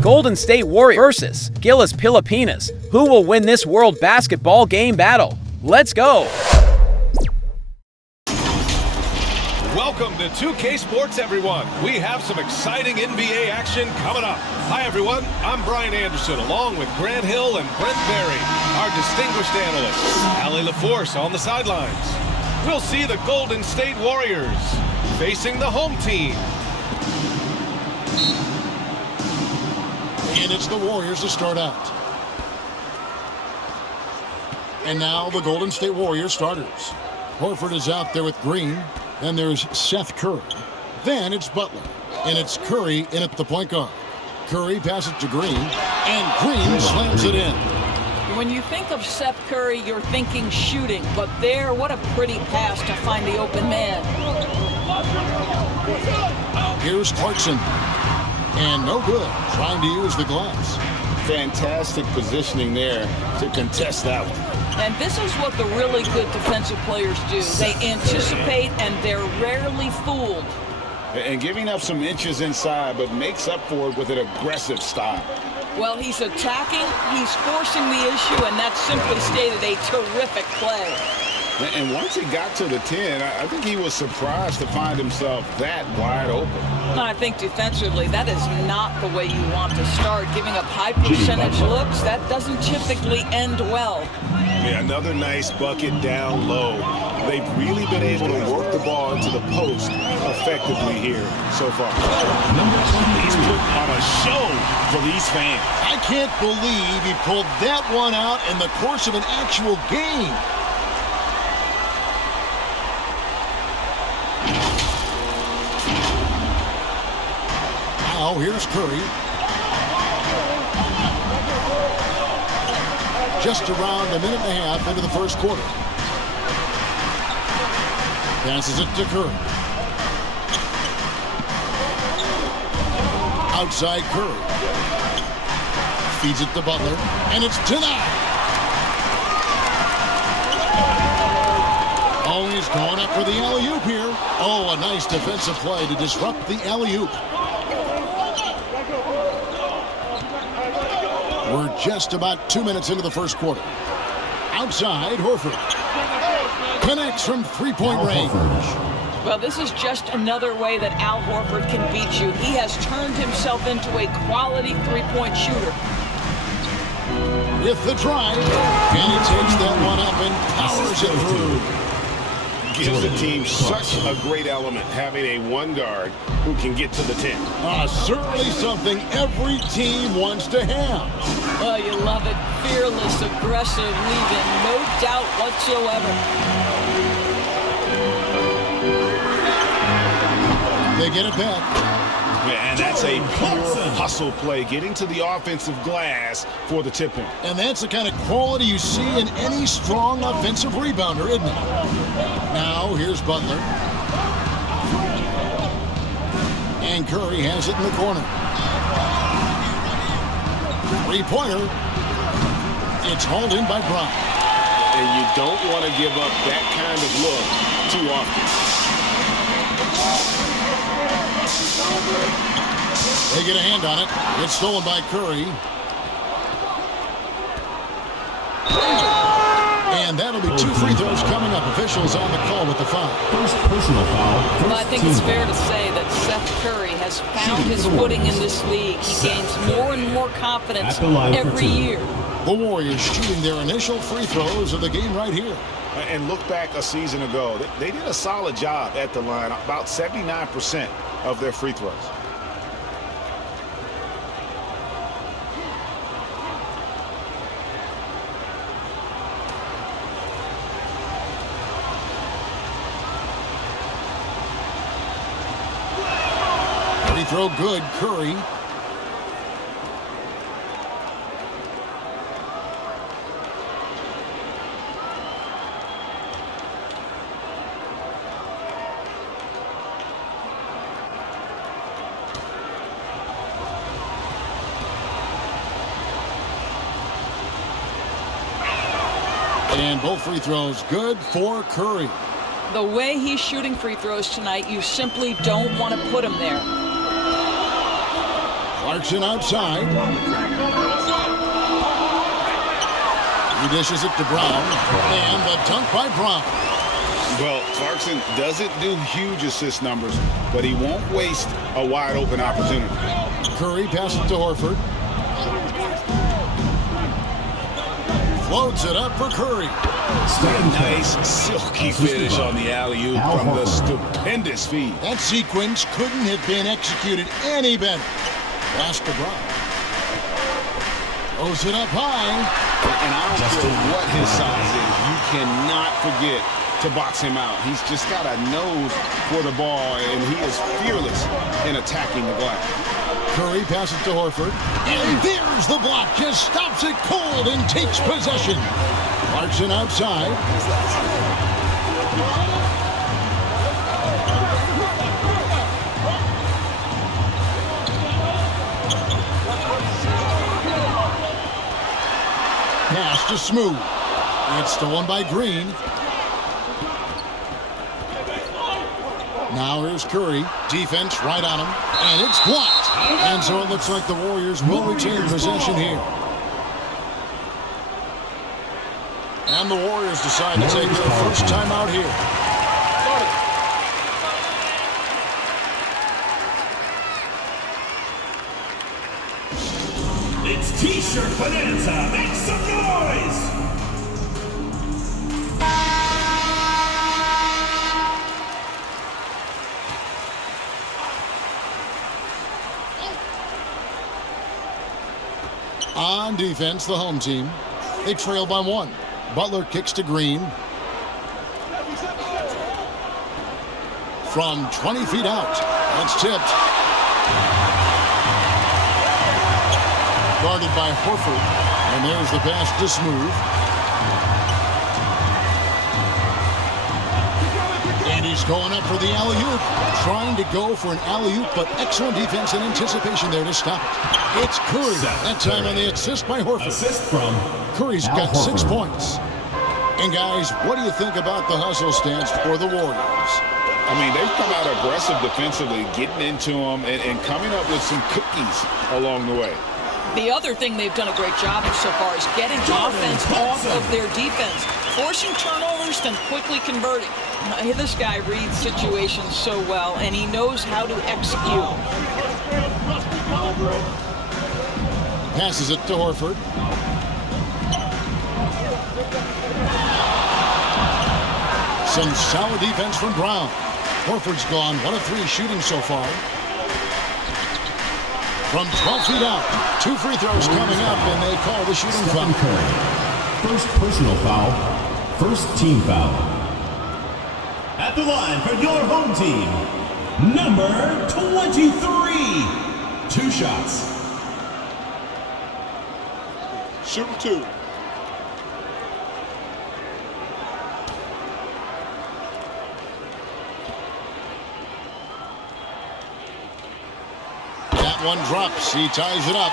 Golden State Warriors versus GILAS Pilipinas. Who will win this World Basketball Game battle? Let's go! Welcome to 2K Sports, everyone. We have some exciting NBA action coming up. Hi, everyone. I'm Brian Anderson, along with Grant Hill and Brent Berry, our distinguished analysts. Allie LaForce on the sidelines. We'll see the Golden State Warriors facing the home team. And it's the Warriors to start out. And now the Golden State Warriors starters. Horford is out there with Green. Then there's Seth Curry. Then it's Butler. And it's Curry in at the point guard. Curry passes to Green. And Green slams it in. When you think of Seth Curry, you're thinking shooting. But there, what a pretty pass to find the open man. Here's Clarkson. And no good, trying to use the glass. Fantastic positioning there to contest that one. And this is what the really good defensive players do. They anticipate and they're rarely fooled. And giving up some inches inside, but makes up for it with an aggressive style. Well, he's attacking, he's forcing the issue, and that's simply stated a terrific play. And once he got to the 10, I think he was surprised to find himself that wide open. I think defensively, that is not the way you want to start. Giving up high percentage looks, that doesn't typically end well. Yeah, another nice bucket down low. They've really been able to work the ball into the post effectively here so far. He's put on a show for these fans. I can't believe he pulled that one out in the course of an actual game. Now here's Curry. Just around a minute and a half into the first quarter. Passes it to Curry. Outside Curry. Feeds it to Butler. And it's denied. Oh, he's going up for the alley-oop here. Oh, a nice defensive play to disrupt the alley-oop. We're just about 2 minutes into the first quarter. Outside, Horford. Connects from three-point range. Well, this is just another way that Al Horford can beat you. He has turned himself into a quality three-point shooter. With the drive, and he takes that one up and powers it through. Gives the team such a great element having a one guard who can get to the 10. Certainly something every team wants to have. Oh, you love it. Fearless, aggressive, leaving no doubt whatsoever. They get it back. And that's a pure hustle play, getting to the offensive glass for the tip-in. And that's the kind of quality you see in any strong offensive rebounder, isn't it? Now, here's Butler. And Curry has it in the corner. Three-pointer. It's hauled in by Bryant. And you don't want to give up that kind of look too often. They get a hand on it. It's stolen by Curry. And that'll be 2 free throws coming up. Officials on the call with the foul. First personal foul. Well, I think it's fair to say that Seth Curry has found his footing in this league. He gains more and more confidence every year. The Warriors shooting their initial free throws of the game right here. And look back a season ago. They did a solid job at the line, about 79% of their free throws. Free throw good, Curry. And both free throws good for Curry. The way he's shooting free throws tonight, you simply don't want to put him there. Clarkson outside. He dishes it to Brown. And the dunk by Brown. Well, Clarkson doesn't do huge assist numbers, but he won't waste a wide-open opportunity. Curry passes to Horford. Floats it up for Curry. Nice, silky finish on the alley-oop from the stupendous feed. That sequence couldn't have been executed any better. Pass to Brown. Throws it up high. And I don't care what his size is, you cannot forget to box him out. He's just got a nose for the ball, and he is fearless in attacking the glass. Curry passes to Horford. And there's the block. Just stops it cold and takes possession. Clarkson outside. Pass to Smooth. It's stolen by Green. Now here's Curry. Defense right on him. And it's blocked. And so it looks like the Warriors will retain possession here. And the Warriors decide to take their first time out here. It's T-shirt Bonanza. Make some noise! On defense, the home team. They trail by 1. Butler kicks to Green. From 20 feet out. That's tipped. Guarded by Horford. And there's the pass to Smooth. And he's going up for the alley-oop. Trying to go for an alley-oop, but excellent defense and anticipation there to stop it. It's Curry. That time on the assist by Horford. Assist from Curry's got 6 points. And guys, what do you think about the hustle stance for the Warriors? I mean, they've come out aggressive defensively, getting into them and coming up with some cookies along the way. The other thing they've done a great job of so far is getting offense off of their defense, forcing turnovers, then quickly converting. This guy reads situations so well, and he knows how to execute. Passes it to Horford. Some solid defense from Brown. Horford's gone 1 of 3 shooting so far. From 12 feet out, 2 free throws coming up, and they call the shooting foul. First personal foul, first team foul. At the line for your home team, number 23. 2 shots. Shoot 2. That one drops. He ties it up.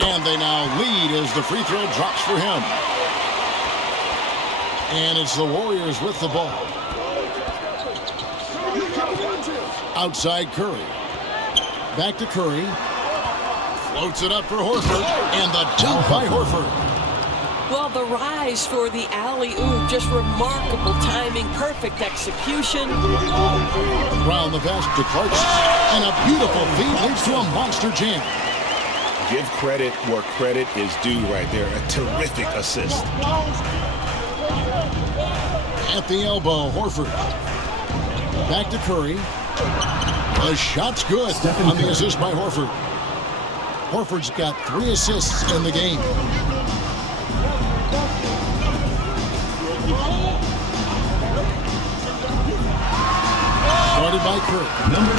And they now lead as the free throw drops for him. And it's the Warriors with the ball. Outside Curry. Back to Curry. Floats it up for Horford. And the dunk by Horford. Well, the rise for the alley-oop, just remarkable timing, perfect execution. Round the pass to Clarkson. And a beautiful feed leads to a monster jam. Give credit where credit is due right there. A terrific assist. At the elbow, Horford. Back to Curry. The shot's good on the assist by Horford. Horford's got 3 assists in the game. Guarded by Curry.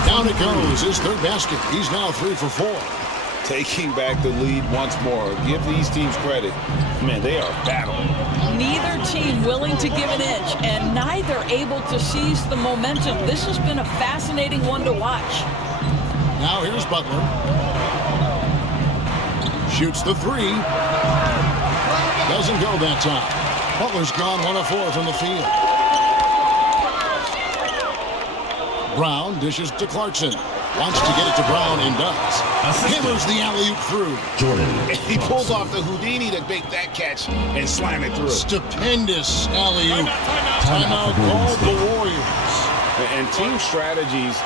Down it goes, his 3rd basket. He's now 3 for 4. taking back the lead once more. Give these teams credit. Man, they are battling. Neither team willing to give an inch, and neither able to seize the momentum. This has been a fascinating one to watch. Now here's Butler. Shoots the three. Doesn't go that time. Butler's gone 1 of 4 from the field. Brown dishes to Clarkson. Wants to get it to Brown and does. Hammers the alley-oop through. He pulls off the Houdini to make that catch and slam it through. Stupendous alley-oop. Timeout called the Warriors. And team strategies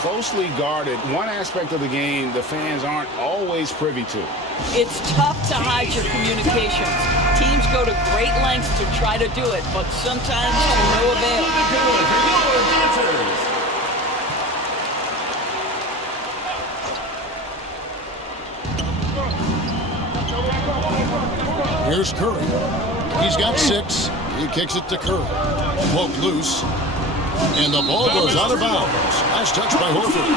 closely guarded. One aspect of the game the fans aren't always privy to. It's tough to hide your communications. Teams go to great lengths to try to do it, but sometimes to no avail. Here's Curry. He's got 6. He kicks it to Curry. Poked loose. And the ball goes out of bounds. Last touch by Horford.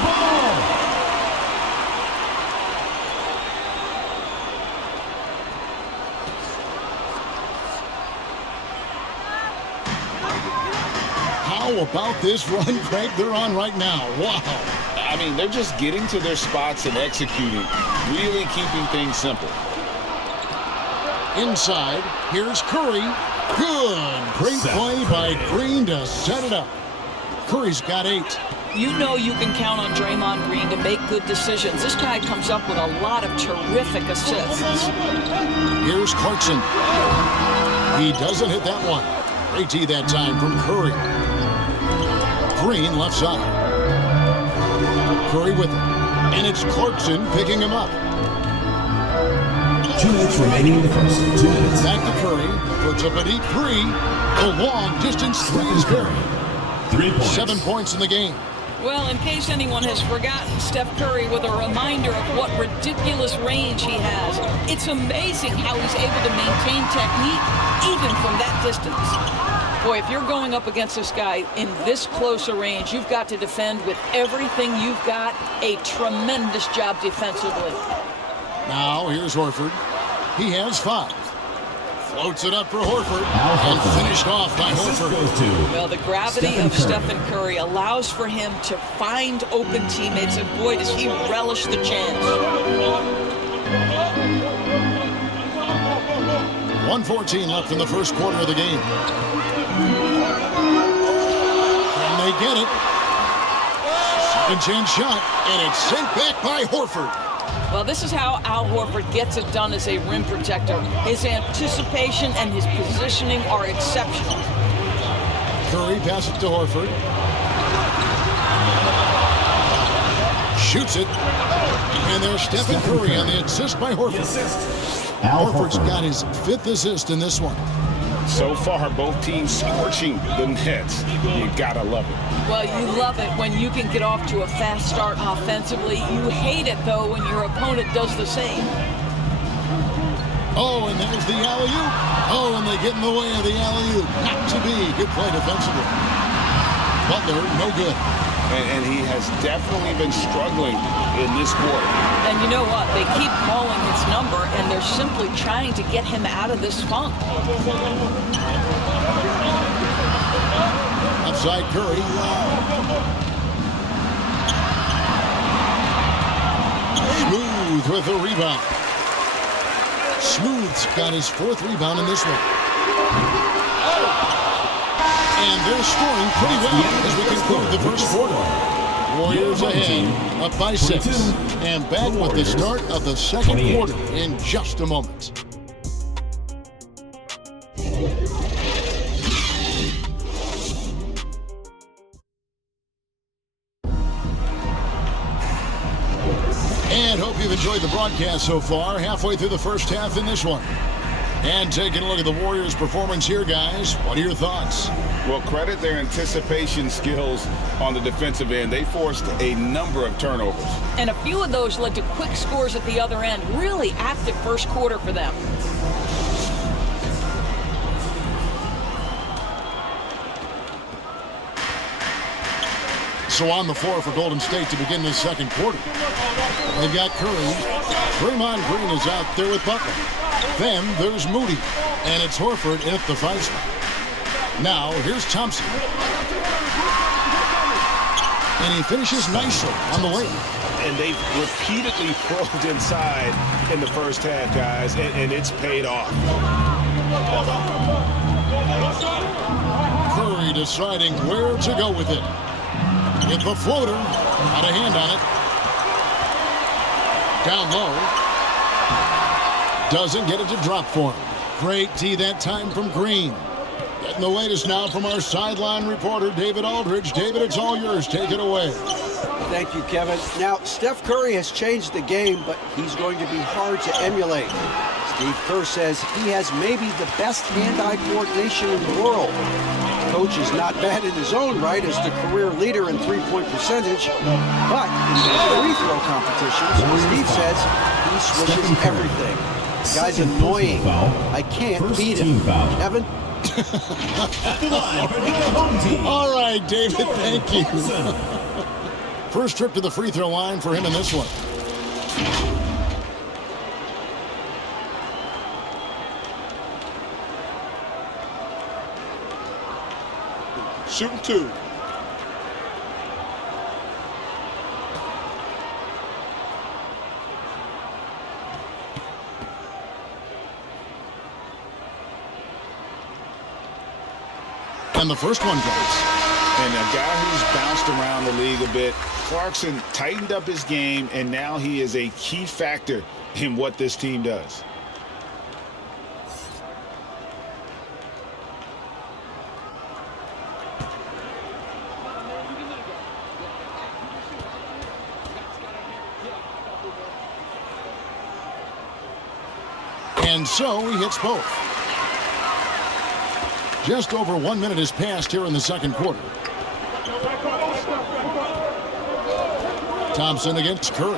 How about this run, Craig, they're on right now? Wow. I mean, they're just getting to their spots and executing, really keeping things simple. Inside, here's Curry. Good. Great play by Green to set it up. Curry's got 8. You know you can count on Draymond Green to make good decisions. This guy comes up with a lot of terrific assists. Here's Clarkson. He doesn't hit that one. Great D that time from Curry. Green left side. Curry with it. And it's Clarkson picking him up. 2 minutes remaining in the first. 2 minutes. Back to Curry. Puts up a deep 3. The long distance 3 is Curry. 3 points. 7 points in the game. Well, in case anyone has forgotten, Steph Curry with a reminder of what ridiculous range he has. It's amazing how he's able to maintain technique even from that distance. Boy, if you're going up against this guy in this close a range, you've got to defend with everything you've got. A tremendous job defensively. Now here's Horford. He has 5. Floats it up for Horford. And finished off by Horford. Well, the gravity of Stephen Curry allows for him to find open teammates, and boy, does he relish the chance. 1:14 left in the first quarter of the game. And they get it. Second chance shot, and it's sent back by Horford. Well, this is how Al Horford gets it done as a rim protector. His anticipation and his positioning are exceptional. Curry passes to Horford. Shoots it. And there's Stephen Curry on the assist by Horford. Horford's got his 5th assist in this one. So far, both teams scorching the nets. You gotta love it. Well, you love it when you can get off to a fast start offensively. You hate it, though, when your opponent does the same. Oh, and there's the alley-oop. Oh, and they get in the way of the alley-oop. Not to be. Good play defensively. Butler, no good. And he has definitely been struggling in this quarter. And you know what? They keep calling his number, and they're simply trying to get him out of this funk. Outside Curry. Smooth with a rebound. Smooth's got his 4th rebound in this one. And they're scoring pretty well as we conclude the first quarter. Warriors ahead, up by 6. And back with the start of the second quarter in just a moment. And hope you've enjoyed the broadcast so far. Halfway through the first half in this one. And taking a look at the Warriors' performance here, guys. What are your thoughts? Well, credit their anticipation skills on the defensive end. They forced a number of turnovers. And a few of those led to quick scores at the other end. Really active first quarter for them. So on the floor for Golden State to begin this second quarter. They've got Curry. Draymond Green is out there with Butler. Then there's Moody. And it's Horford in at the 5 spot. Now here's Thompson. And he finishes nicely on the layup. And they've repeatedly probed inside in the first half, guys, and it's paid off. Curry deciding where to go with it. With the floater, had a hand on it. Down low. Doesn't get it to drop for him. Great D that time from Green. Getting the latest now from our sideline reporter, David Aldridge. David, it's all yours. Take it away. Thank you, Kevin. Now, Steph Curry has changed the game, but he's going to be hard to emulate. Steve Kerr says he has maybe the best hand-eye coordination in the world. Coach is not bad in his own right as the career leader in three-point percentage, but in the free throw competitions, Steve says he swishes everything. The guy's annoying. I can't beat him. Kevin? All right, David, thank you. First trip to the free throw line for him in this one. Shooting 2. And the first one goes. And a guy who's bounced around the league a bit, Clarkson tightened up his game, and now he is a key factor in what this team does. And so he hits both. Just over 1 minute has passed here in the second quarter. Thompson against Curry.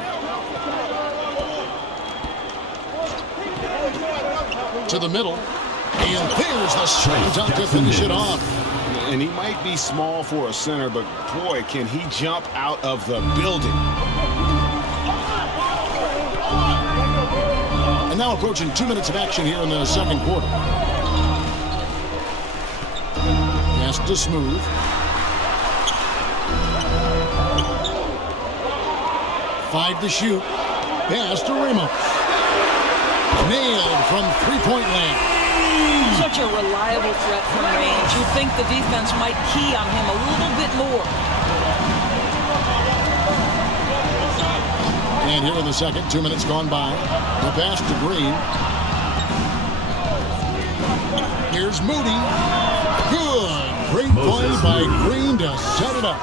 To the middle. And there's the straight dunk to finish it off. And he might be small for a center, but boy, can he jump out of the building. And now approaching 2 minutes of action here in the second quarter. Pass to Smooth. Five to shoot. Pass to Ramos. Nailed from three-point land. Such a reliable threat from range. You'd think the defense might key on him a little bit more. And here in the second, 2 minutes gone by. The pass to Green. Here's Moody. Good. Great play by Green to set it up.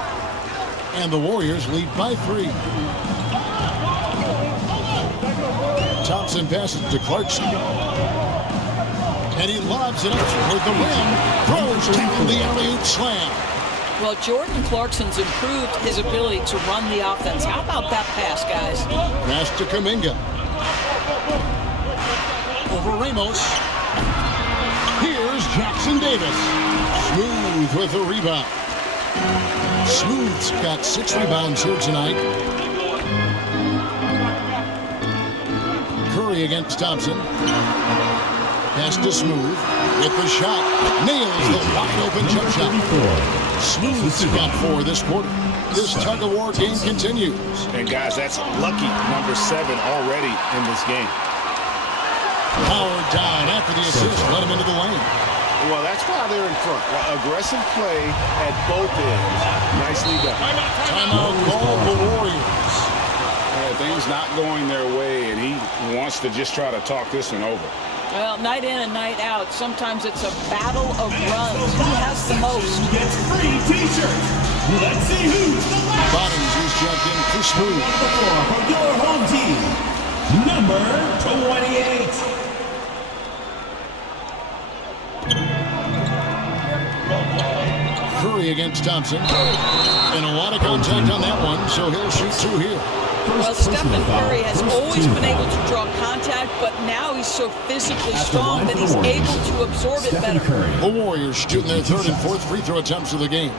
And the Warriors lead by 3. Thompson passes to Clarkson. And he lobs it up toward the rim. Throws down the alley-oop slam. Well, Jordan Clarkson's improved his ability to run the offense. How about that pass, guys? Pass to Kuminga. Over Ramos. Here's Jackson Davis. Smooth with the rebound. Smooth's got 6 rebounds here tonight. Curry against Thompson. Pass to Smooth. With the shot. Nails the wide open jump shot. Smooth's got 4 this quarter. This tug-of-war game continues. And guys, that's lucky number 7 already in this game. Howard down after the assist. Let him into the lane. Well, that's why they're in front. Aggressive play at both ends. Nicely done. Timeout called the Warriors. Things not going their way, and he wants to just try to talk this one over. Well, night in and night out, sometimes it's a battle of runs. Who has the most? Gets free t-shirts. Let's see who's the last. Bottoms who's jumped in for Smooth. On the floor from your home team, number 28. Curry against Thompson. And a lot of contact on that one, so he'll shoot 2 here. Well, Stephen Curry has always been able to draw contact, but now he's so physically strong that he's able to absorb it better. The Warriors shooting their 3rd and 4th free throw attempts of the game.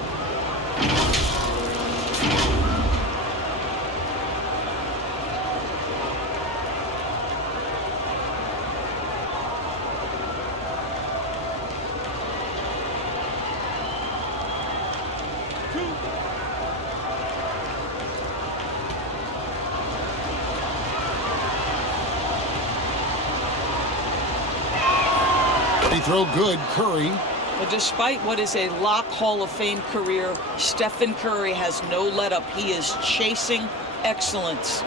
Free throw good, Curry. But despite what is a lock Hall of Fame career, Stephen Curry has no let-up. He is chasing excellence.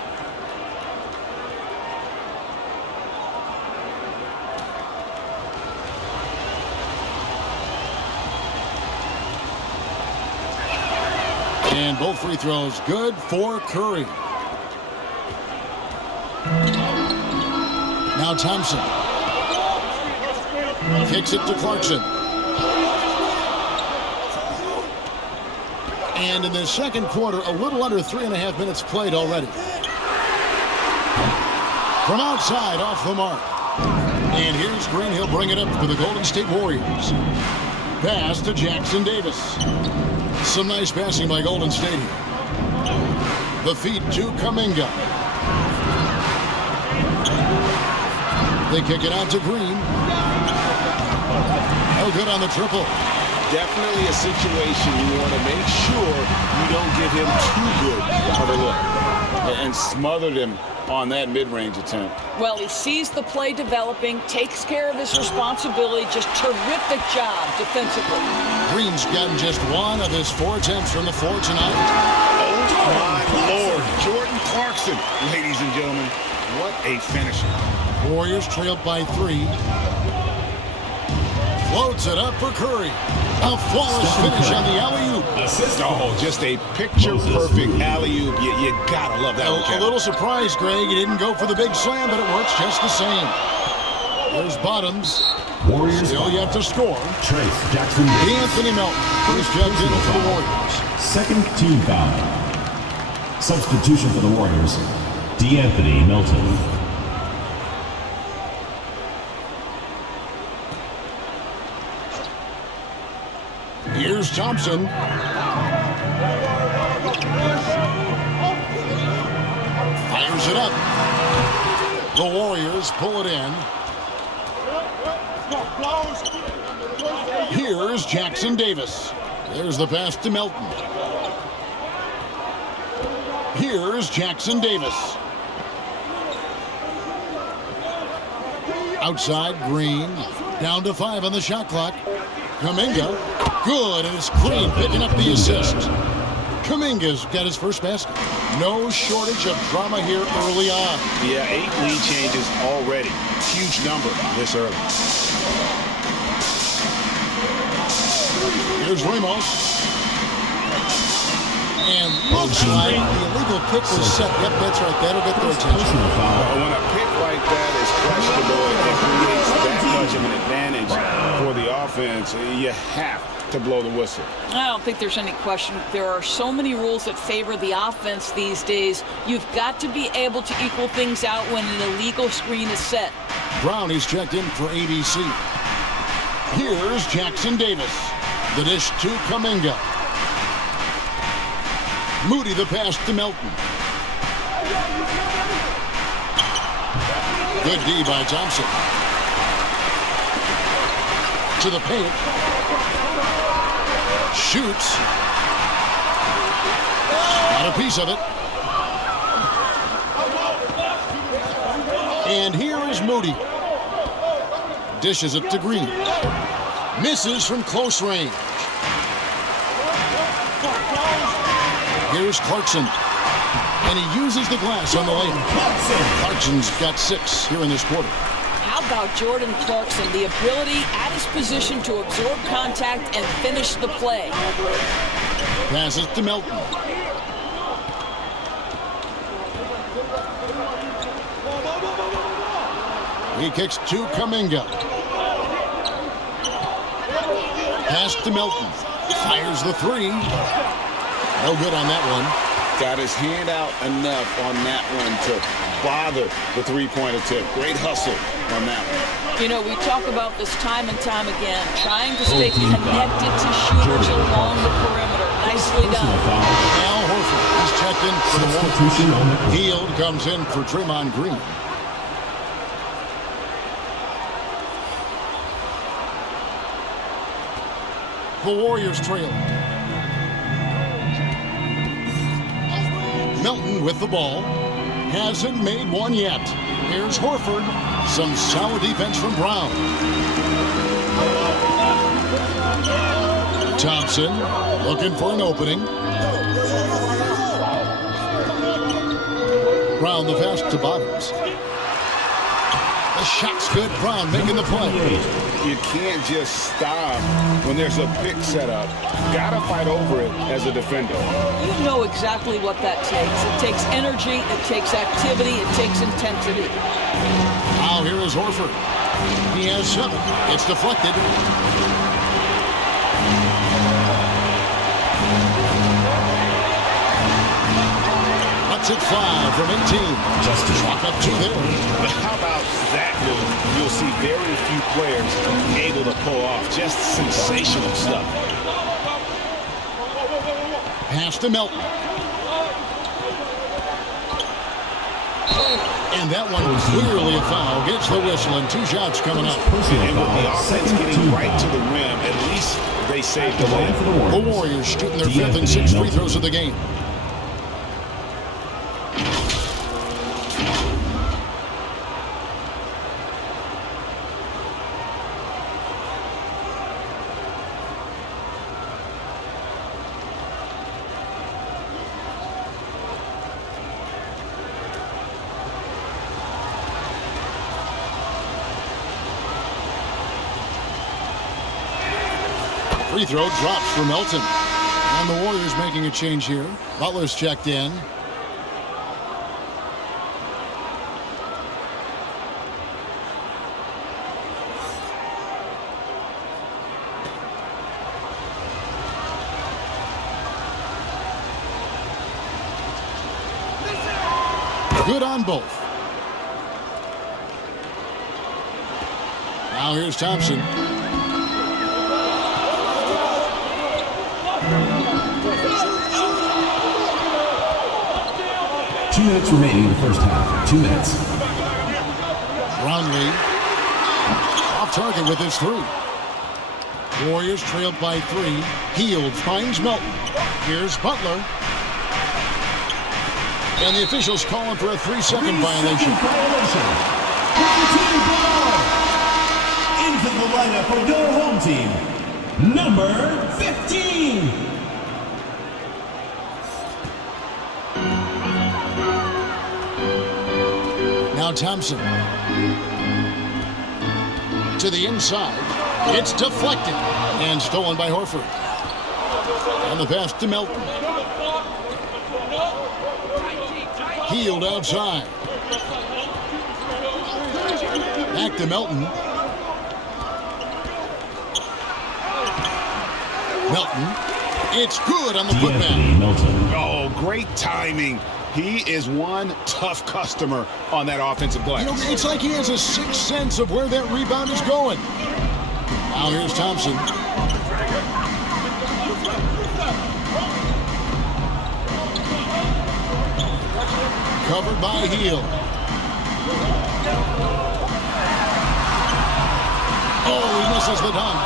And both free throws good for Curry. Now Thompson. Kicks it to Clarkson. And in the second quarter, a little under 3.5 minutes played already. From outside, off the mark. And here's Green. He'll bring it up for the Golden State Warriors. Pass to Jackson Davis. Some nice passing by Golden State here. The feed to Kuminga. They kick it out to Green. No good on the triple. Definitely a situation you want to make sure you don't give him too good of a look. And smothered him on that mid-range attempt. Well, he sees the play developing, takes care of his responsibility. Just terrific job defensively. Green's gotten just one of his 4 attempts from the floor tonight. Oh, my Lord. Jordan Clarkson, ladies and gentlemen. What a finisher. Warriors trailed by 3. Floats it up for Curry. A flawless finish on the alley-oop. Oh, just a picture-perfect alley-oop. You gotta love that one, A little surprised, Greg. He didn't go for the big slam, but it works just the same. There's Bottoms. Warriors Still yet to score. Trace Jackson. Anthony Melton. First checked in for the Warriors. Second team foul. Substitution for the Warriors. D'Anthony Melton. Here's Thompson. Fires it up. The Warriors pull it in. Here's Jackson Davis. There's the pass to Melton. Here's Jackson Davis. Outside, Green. Down to 5 on the shot clock. Kuminga. Good, and it's Green picking up the assist. Kuminga's got his first basket. No shortage of drama here early on. Yeah, 8 lead changes already. Huge number this early. Here's Ramos. And looks like the illegal kick was set. Yep, that's right. That'll get their attention. When a pick like that is questionable, it creates that much of an advantage for the offense. You have to blow the whistle. I don't think there's any question. There are so many rules that favor the offense these days. You've got to be able to equal things out when an illegal screen is set. Brown is checked in for ABC. Here's Jackson Davis. The dish to Kuminga. Moody the pass to Melton. Good D by Thompson. To the paint. Shoots. Got a piece of it. And here is Moody. Dishes it to Green. Misses from close range. Here's Clarkson. And he uses the glass on the lane. Clarkson's got 6 here in this quarter. How about Jordan Clarkson? The ability at his position to absorb contact and finish the play. Passes to Melton. He kicks to Kuminga. Pass to Melton. Fires the 3. No good on that one. Got his hand out enough on that one to bother the three-point attempt. Great hustle on that one. You know, we talk about this time and time again, trying to stay connected to shooters along the perimeter. Nicely done. Al Horford is checked in for the Warriors. Hield comes in for Draymond Green. The Warriors trail. Melton with the ball. Hasn't made one yet. Here's Horford. Some solid defense from Brown. Thompson looking for an opening. Brown the pass to Bottoms. The shot's good. Brown making the play. You can't just stop when there's a pick set up. Gotta fight over it as a defender. You know exactly what that takes. It takes energy, it takes activity, it takes intensity. Now here is Horford. He has 7. It's deflected. Lets it fly from 18. Just to walk up 2 there. How about that move? You'll see very few players able to pull off just sensational stuff. Pass to Melton. And that one was clearly a foul. Gets the whistle and 2 shots coming up. And with the offense getting right to the rim, at least they saved the layup. The Warriors shooting their 5th and 6th free throws of the game. Free throw drops for Melton. And the Warriors making a change here. Butler's checked in. Good on both. Now here's Thompson. 2 minutes remaining in the first half. 2 minutes. Brownlee off target with his 3. Warriors trailed by 3. Hield finds Melton. Here's Butler. And the officials calling for a 3-second violation. Into the lineup for your home team, number 15. Now Thompson. To the inside. It's deflected. And stolen by Horford. And the pass to Melton. Hield outside. Back to Melton. Melton. It's good on the putback. Oh, great timing. He is one tough customer on that offensive glass. You know, it's like he has a 6th sense of where that rebound is going. Now here's Thompson. Covered by Hield. Oh, he misses the dunk.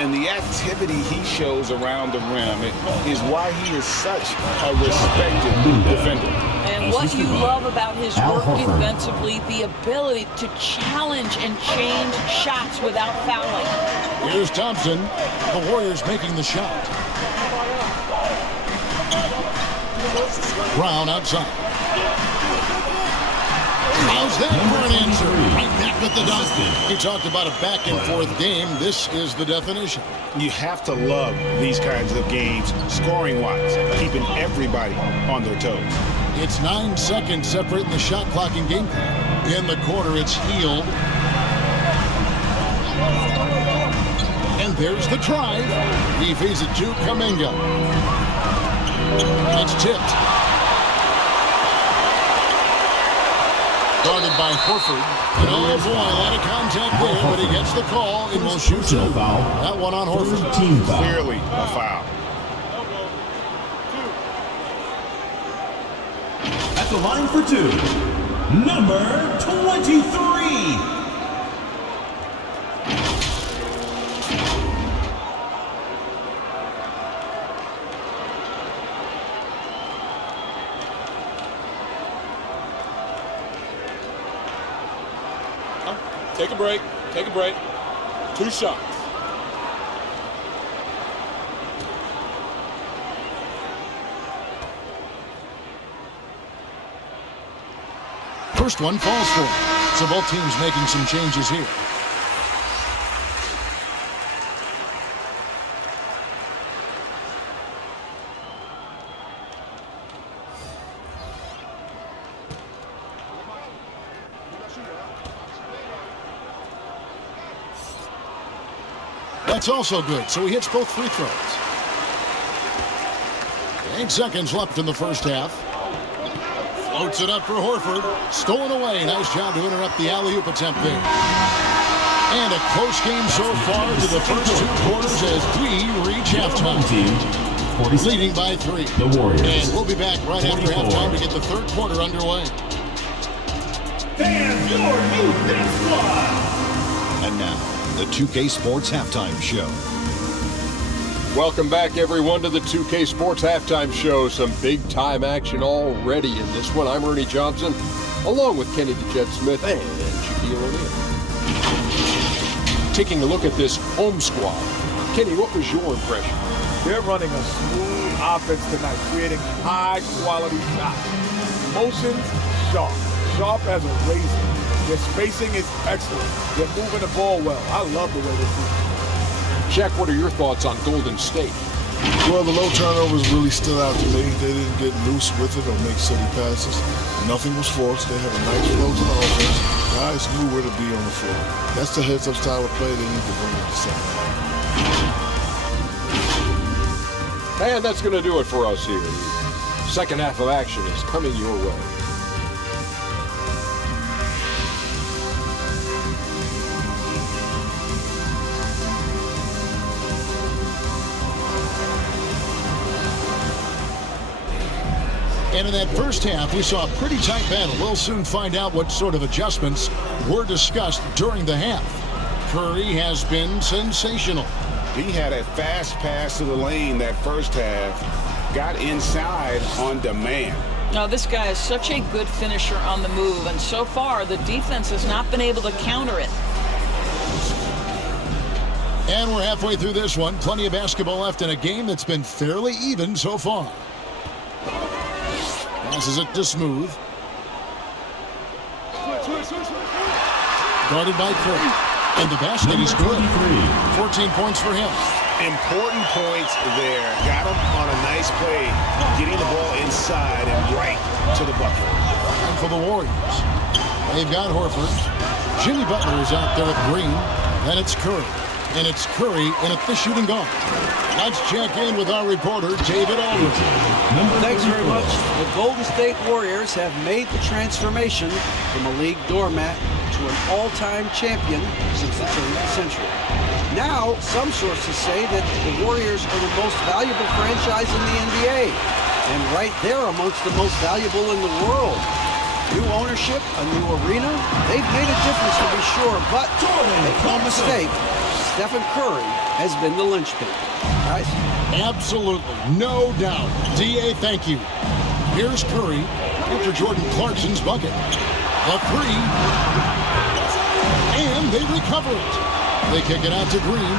And the activity he shows around the rim is why he is such a respected defender. And what you love about his work defensively, the ability to challenge and change shots without fouling. Here's Thompson. The Warriors making the shot. Brown outside. How's that for an answer? Right back with the dunk. We talked about a back-and-forth game. This is the definition. You have to love these kinds of games, scoring-wise, keeping everybody on their toes. It's 9 seconds separating the shot clock and game clock. In the quarter, it's Hield. And there's the drive. He feeds it to Kuminga. It's tipped. Guarded by Horford. And oh boy, a lot of contact there, but he gets the call and will shoot 2. That one on Horford. Clearly a foul. At the line for 2, number 23. Take a break. Take a break. 2 shots. first one falls for him. So both teams making some changes here. That's also good, so he hits both free throws. 8 seconds left in the first half. Floats it up for Horford. Stolen away. Nice job to interrupt the alley-oop attempt there. And a close game so far to the first 2 quarters as we reach halftime. Leading by 3. The Warriors. And we'll be back right after halftime to get the third quarter underway. Fans, your new dance squad. And now, the 2K Sports Halftime Show. Welcome back, everyone, to the 2K Sports Halftime Show. Some big-time action already in this one. I'm Ernie Johnson, along with Kenny the Jet Smith and Shaquille O'Neal. Taking a look at this home squad. Kenny, what was your impression? They're running a smooth offense tonight, creating high-quality shots. Motions, sharp. Sharp as a razor. Their spacing is excellent. They're moving the ball well. I love the way they do. Jack, what are your thoughts on Golden State? Well, the low turnovers really stood out to me. They didn't get loose with it or make silly passes. Nothing was forced. They had a nice flow to the offense. Guys knew where to be on the floor. That's the heads-up style of play they need to bring to the second half. And that's going to do it for us here. The second half of action is coming your way. And in that first half, we saw a pretty tight battle. We'll soon find out what sort of adjustments were discussed during the half. Curry has been sensational. He had a fast pass to the lane that first half. Got inside on demand. Now, this guy is such a good finisher on the move, and so far, the defense has not been able to counter it. And we're halfway through this one. Plenty of basketball left in a game that's been fairly even so far. Passes it to Smooth. Guarded by Curry. And the basket is good. 14 points for him. Important points there. Got him on a nice play, getting the ball inside and right to the bucket. And for the Warriors, they've got Horford. Jimmy Butler is out there with Green. Then it's Curry. And it's Curry in at the shooting guard. Let's check in with our reporter, David Aldridge. Thanks very much. The Golden State Warriors have made the transformation from a league doormat to an all-time champion since the turn of the century. Now, some sources say that the Warriors are the most valuable franchise in the NBA, and right there amongst the most valuable in the world. New ownership, a new arena, they've made a difference to be sure, but make no mistake, Stephen Curry has been the linchpin. Guys? Absolutely, no doubt. D.A., thank you. Here's Curry after Jordan Clarkson's bucket. A three, and they recover it. They kick it out to Green.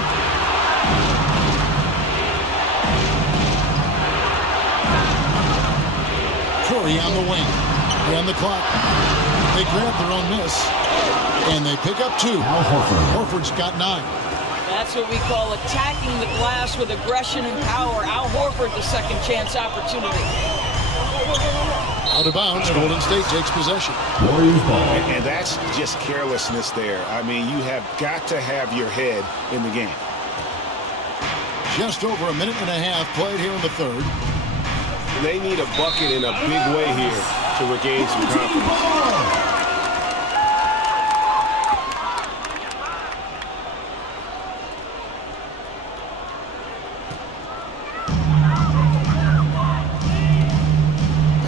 Curry on the wing. On the clock. They grab their own miss. And they pick up 2. Horford's got 9. That's what we call attacking the glass with aggression and power. Al Horford, the second chance opportunity. Out of bounds, Golden State takes possession. Warriors ball. And that's just carelessness there. I mean, you have got to have your head in the game. Just over a minute and a half played here in the third. They need a bucket in a big way here to regain some confidence.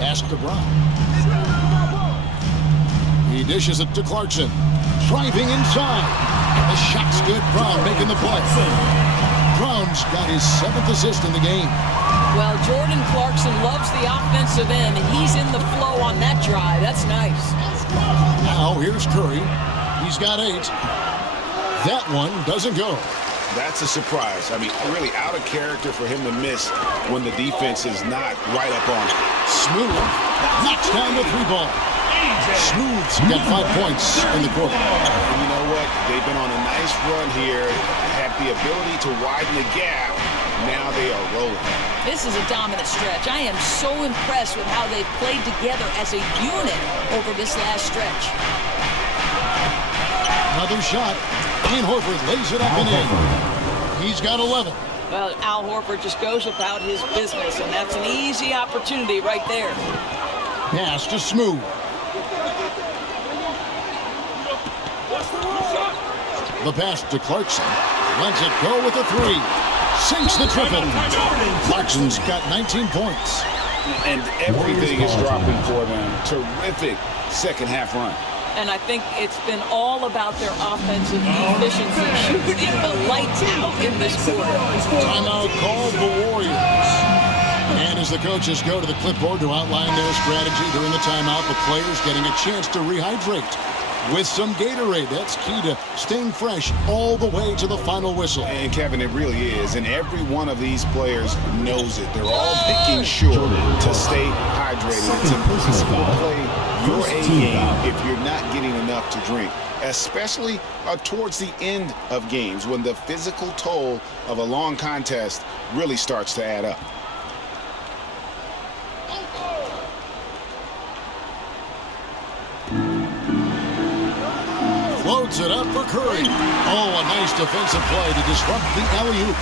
Pass to Brown. He dishes it to Clarkson. Driving inside. The shot's good. Brown making the play. Brown's got his 7th assist in the game. Well, Jordan Clarkson loves the offensive end, and he's in the flow on that drive. That's nice. Now, here's Curry. He's got 8. That one doesn't go. That's a surprise. I mean, really out of character for him to miss when the defense is not right up on it. Smooth. Knocks down the 3 ball. Smooth's got 5 points in the quarter. And you know what? They've been on a nice run here, have the ability to widen the gap. Now they are rolling. This is a dominant stretch. I am so impressed with how they've played together as a unit over this last stretch. Another shot, and Horford lays it up and in. He's got 11. Well, Al Horford just goes about his business, and that's an easy opportunity right there. Pass to Smooth. The pass to Clarkson. Lets it go with a 3. Sinks the triple. Clarkson's got 19 points. And everything is dropping for them. Terrific second half run. And I think it's been all about their offensive efficiency, shooting the lights out in this quarter. Timeout called the Warriors. And as the coaches go to the clipboard to outline their strategy during the timeout, the players getting a chance to rehydrate with some Gatorade. That's key to staying fresh all the way to the final whistle. And Kevin, it really is. And every one of these players knows it. They're all making sure to stay hydrated. It's impossible to play your A game if you're not getting enough to drink, especially towards the end of games when the physical toll of a long contest really starts to add up. Floats it up for Curry. Oh, a nice defensive play to disrupt the alley-oop.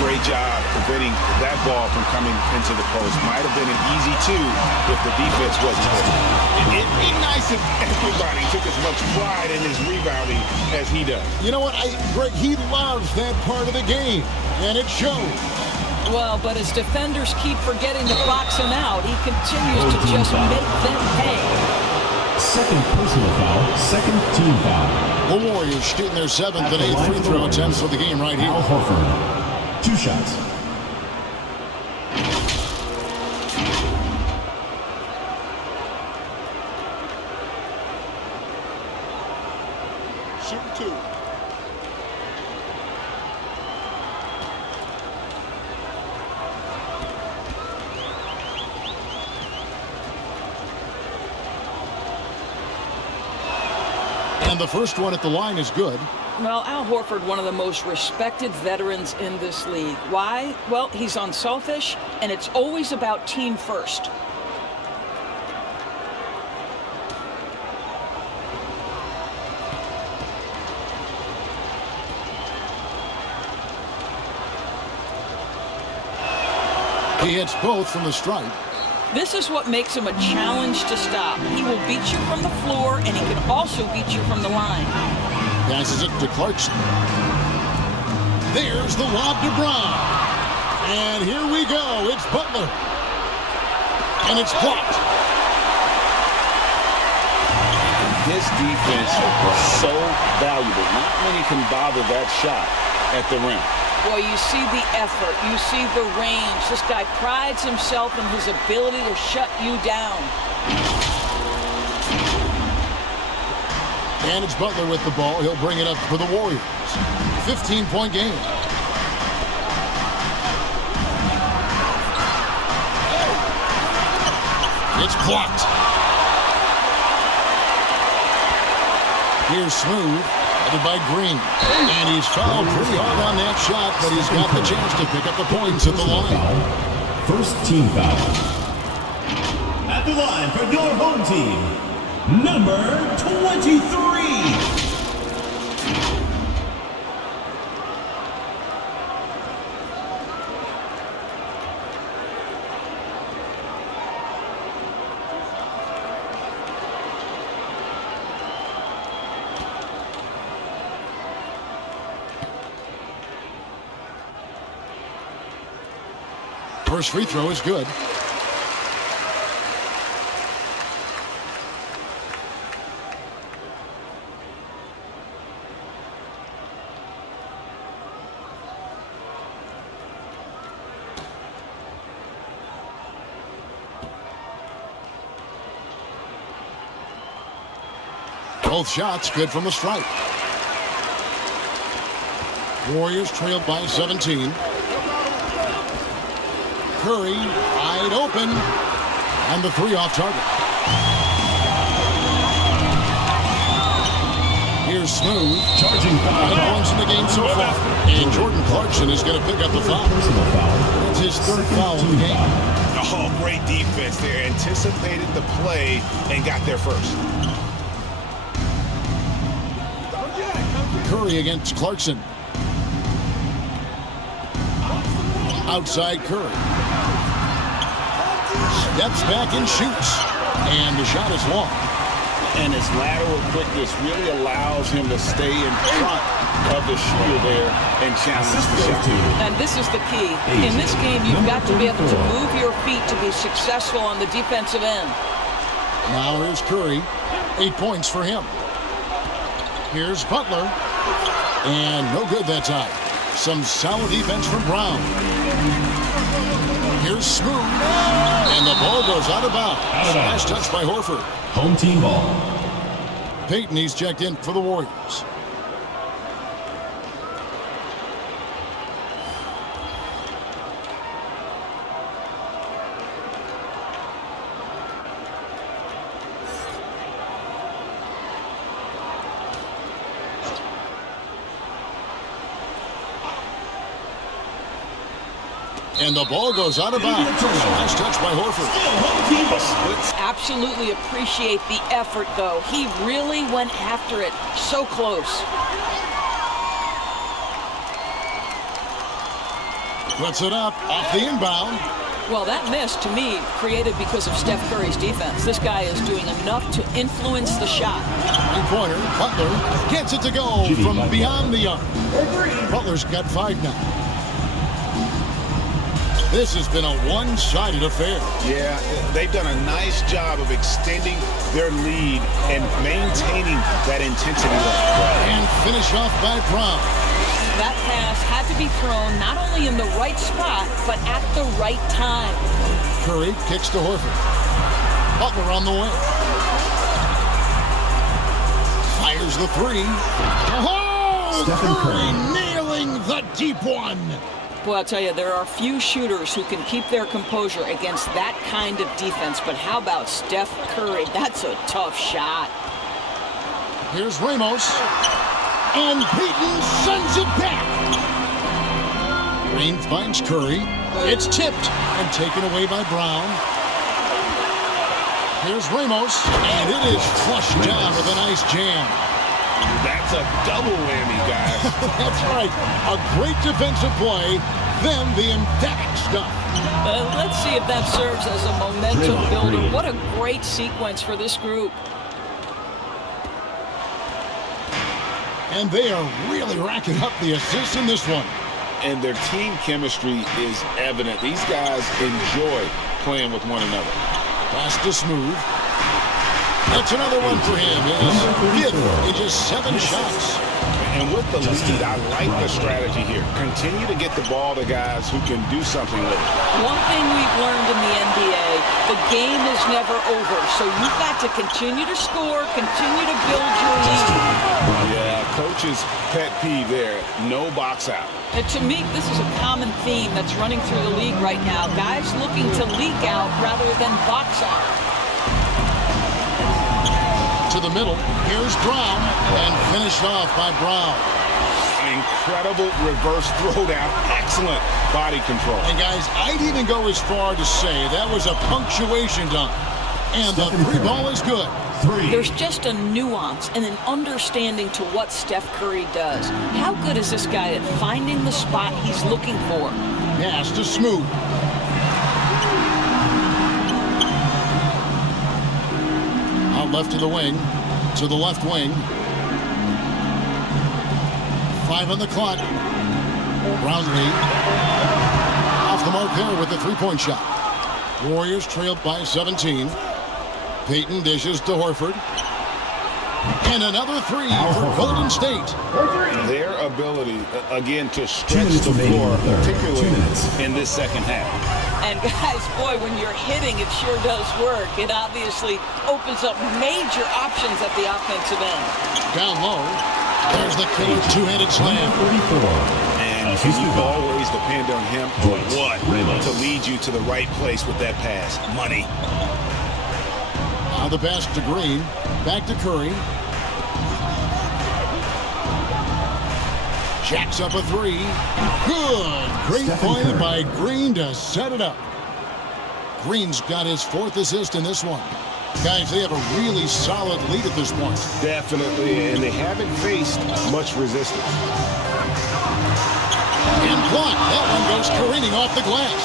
Great job preventing that ball from coming into the post. Might have been an easy 2 if the defense wasn't there. It'd be nice if everybody took as much pride in his rebounding as he does. You know what, Greg, he loves that part of the game, and it shows. Well, but as defenders keep forgetting to box him out, he continues to just make them pay. Second personal foul, second team foul. The Warriors shooting their 7th and 8th free throw attempts for the game right here. Al Horford, 2 shots. Shoot 2. And the first one at the line is good. Well, Al Horford, one of the most respected veterans in this league. Why? Well, he's unselfish, and it's always about team first. He hits both from the stripe. This is what makes him a challenge to stop. He will beat you from the floor, and he can also beat you from the line. Passes it to Clarkson. There's the lob to Brown. And here we go. It's Butler. And it's blocked. His defense is so valuable. Not many can bother that shot at the rim. Boy, you see the effort, you see the range. This guy prides himself in his ability to shut you down. And it's Butler with the ball. He'll bring it up for the Warriors. 15-point game. It's blocked. Here's Smooth. By Green. And he's fouled pretty hard on that shot, but he's got the chance to pick up the points at the line. First team foul. At the line for your home team, number 23. First free throw is good. Both shots good from the stripe. Warriors trailed by 17. Curry wide open, and the 3 off target. Here's Smooth. Charging foul. 9 points in the game so far. And Jordan Clarkson is going to pick up the foul. That's his third foul of the game. Oh, great defense there. Anticipated the play and got there first. Curry against Clarkson. Outside Curry. Steps back and shoots. And the shot is long. And his lateral quickness really allows him to stay in front of the shooter there and challenge the shot. And this is the key. In this game, you've got to be able to move your feet to be successful on the defensive end. Now here's Curry. 8 points for him. Here's Butler. And no good that time. Some solid defense from Brown. Here's Smooth. And the ball goes out of bounds. Nice touch by Horford. Home team ball. Payton, he's checked in for the Warriors. And the ball goes out of bounds. Nice touch by Horford. Absolutely appreciate the effort, though. He really went after it. So close. Puts it up off the inbound. Well, that miss, to me, created because of Steph Curry's defense. This guy is doing enough to influence the shot. Three-pointer. Butler gets it to go from beyond the arc. Butler's got 5 now. This has been a one-sided affair. Yeah, they've done a nice job of extending their lead and maintaining that intensity level. And finish off by Brown. That pass had to be thrown not only in the right spot, but at the right time. Curry kicks to Horford. Butler on the wing. Fires the three. Oh, Curry nailing the deep one. Boy, I'll tell you, there are few shooters who can keep their composure against that kind of defense. But how about Steph Curry? That's a tough shot. Here's Ramos. And Payton sends it back. Green finds Curry. It's tipped and taken away by Brown. Here's Ramos. And it is flushed down with a nice jam. That's a double whammy, guys. That's right. A great defensive play, then the emphatic stuff. Let's see if that serves as a momentum builder. What a great sequence for this group. And they are really racking up the assists in this one. And their team chemistry is evident. These guys enjoy playing with one another. Pass to Smooth. That's another one for him. His 5th in just 7 shots. And with the lead, I like the strategy here. Continue to get the ball to guys who can do something with it. One thing we've learned in the NBA, the game is never over. So you've got to continue to score, continue to build your lead. Yeah, coach's pet peeve there. No box out. And to me, this is a common theme that's running through the league right now. Guys looking to leak out rather than box out. To the middle, here's Brown, and finished off by Brown. An incredible reverse throwdown, excellent body control. And guys, I'd even go as far to say that was a punctuation dunk. And the 3-ball is good. There's just a nuance and an understanding to what Steph Curry does. How good is this guy at finding the spot he's looking for? Pass to Smooth. Left to the wing, to the left wing. 5 on the clock. Brownlee off the mark there with the 3-point shot. Warriors trailed by 17. Payton dishes to Horford. And another 3 for Golden State. Their ability, again, to stretch the floor, particularly in this second half. And guys, boy, when you're hitting, it sure does work. It obviously opens up major options at the offensive end. Down low, there's the killer two-handed slam. And you always depend on him for what? To lead you to the right place with that pass. Money. Now the pass to Green, back to Curry. Jacks up a three. Good. Great play by Green to set it up. Green's got his 4th assist in this one. Guys, they have a really solid lead at this point. Definitely, and they haven't faced much resistance. And blocked. That one goes careening off the glass.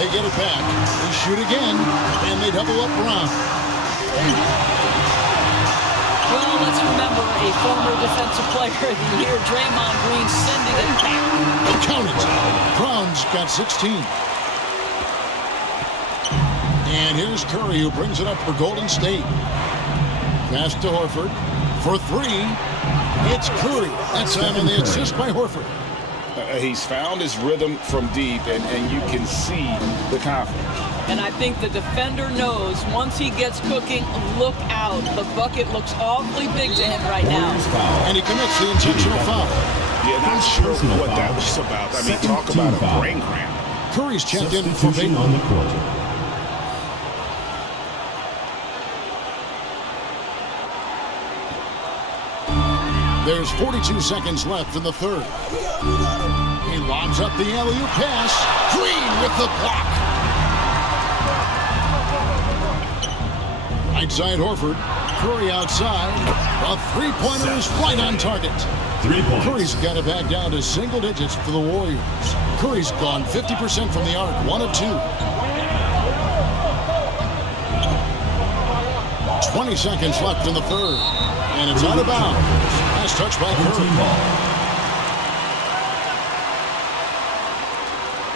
They get it back. They shoot again, and they double up Brown. Well, let's remember a former defensive player of the year, Draymond Green, sending it back. Count it. Brown's got 16. And here's Curry, who brings it up for Golden State. Pass to Horford for 3. It's Curry. That's time on the assist by Horford. He's found his rhythm from deep, and you can see the confidence. And I think the defender knows once he gets cooking, look out. The bucket looks awfully big to him right now. And he commits the intentional foul. Yeah, not sure what that was about. I mean, talk about a brain cramp. Curry's checked in for Baker. On the court. There's 42 seconds left in the 3rd. He lobs up the alley-oop pass. Green with the block. Outside Horford. Curry outside. A 3-pointer is right on target. 3 points. Curry's got it back down to single digits for the Warriors. Curry's gone 50% from the arc, 1 of 2. 20 seconds left in the 3rd. And it's out of bounds. Nice touch by Curry.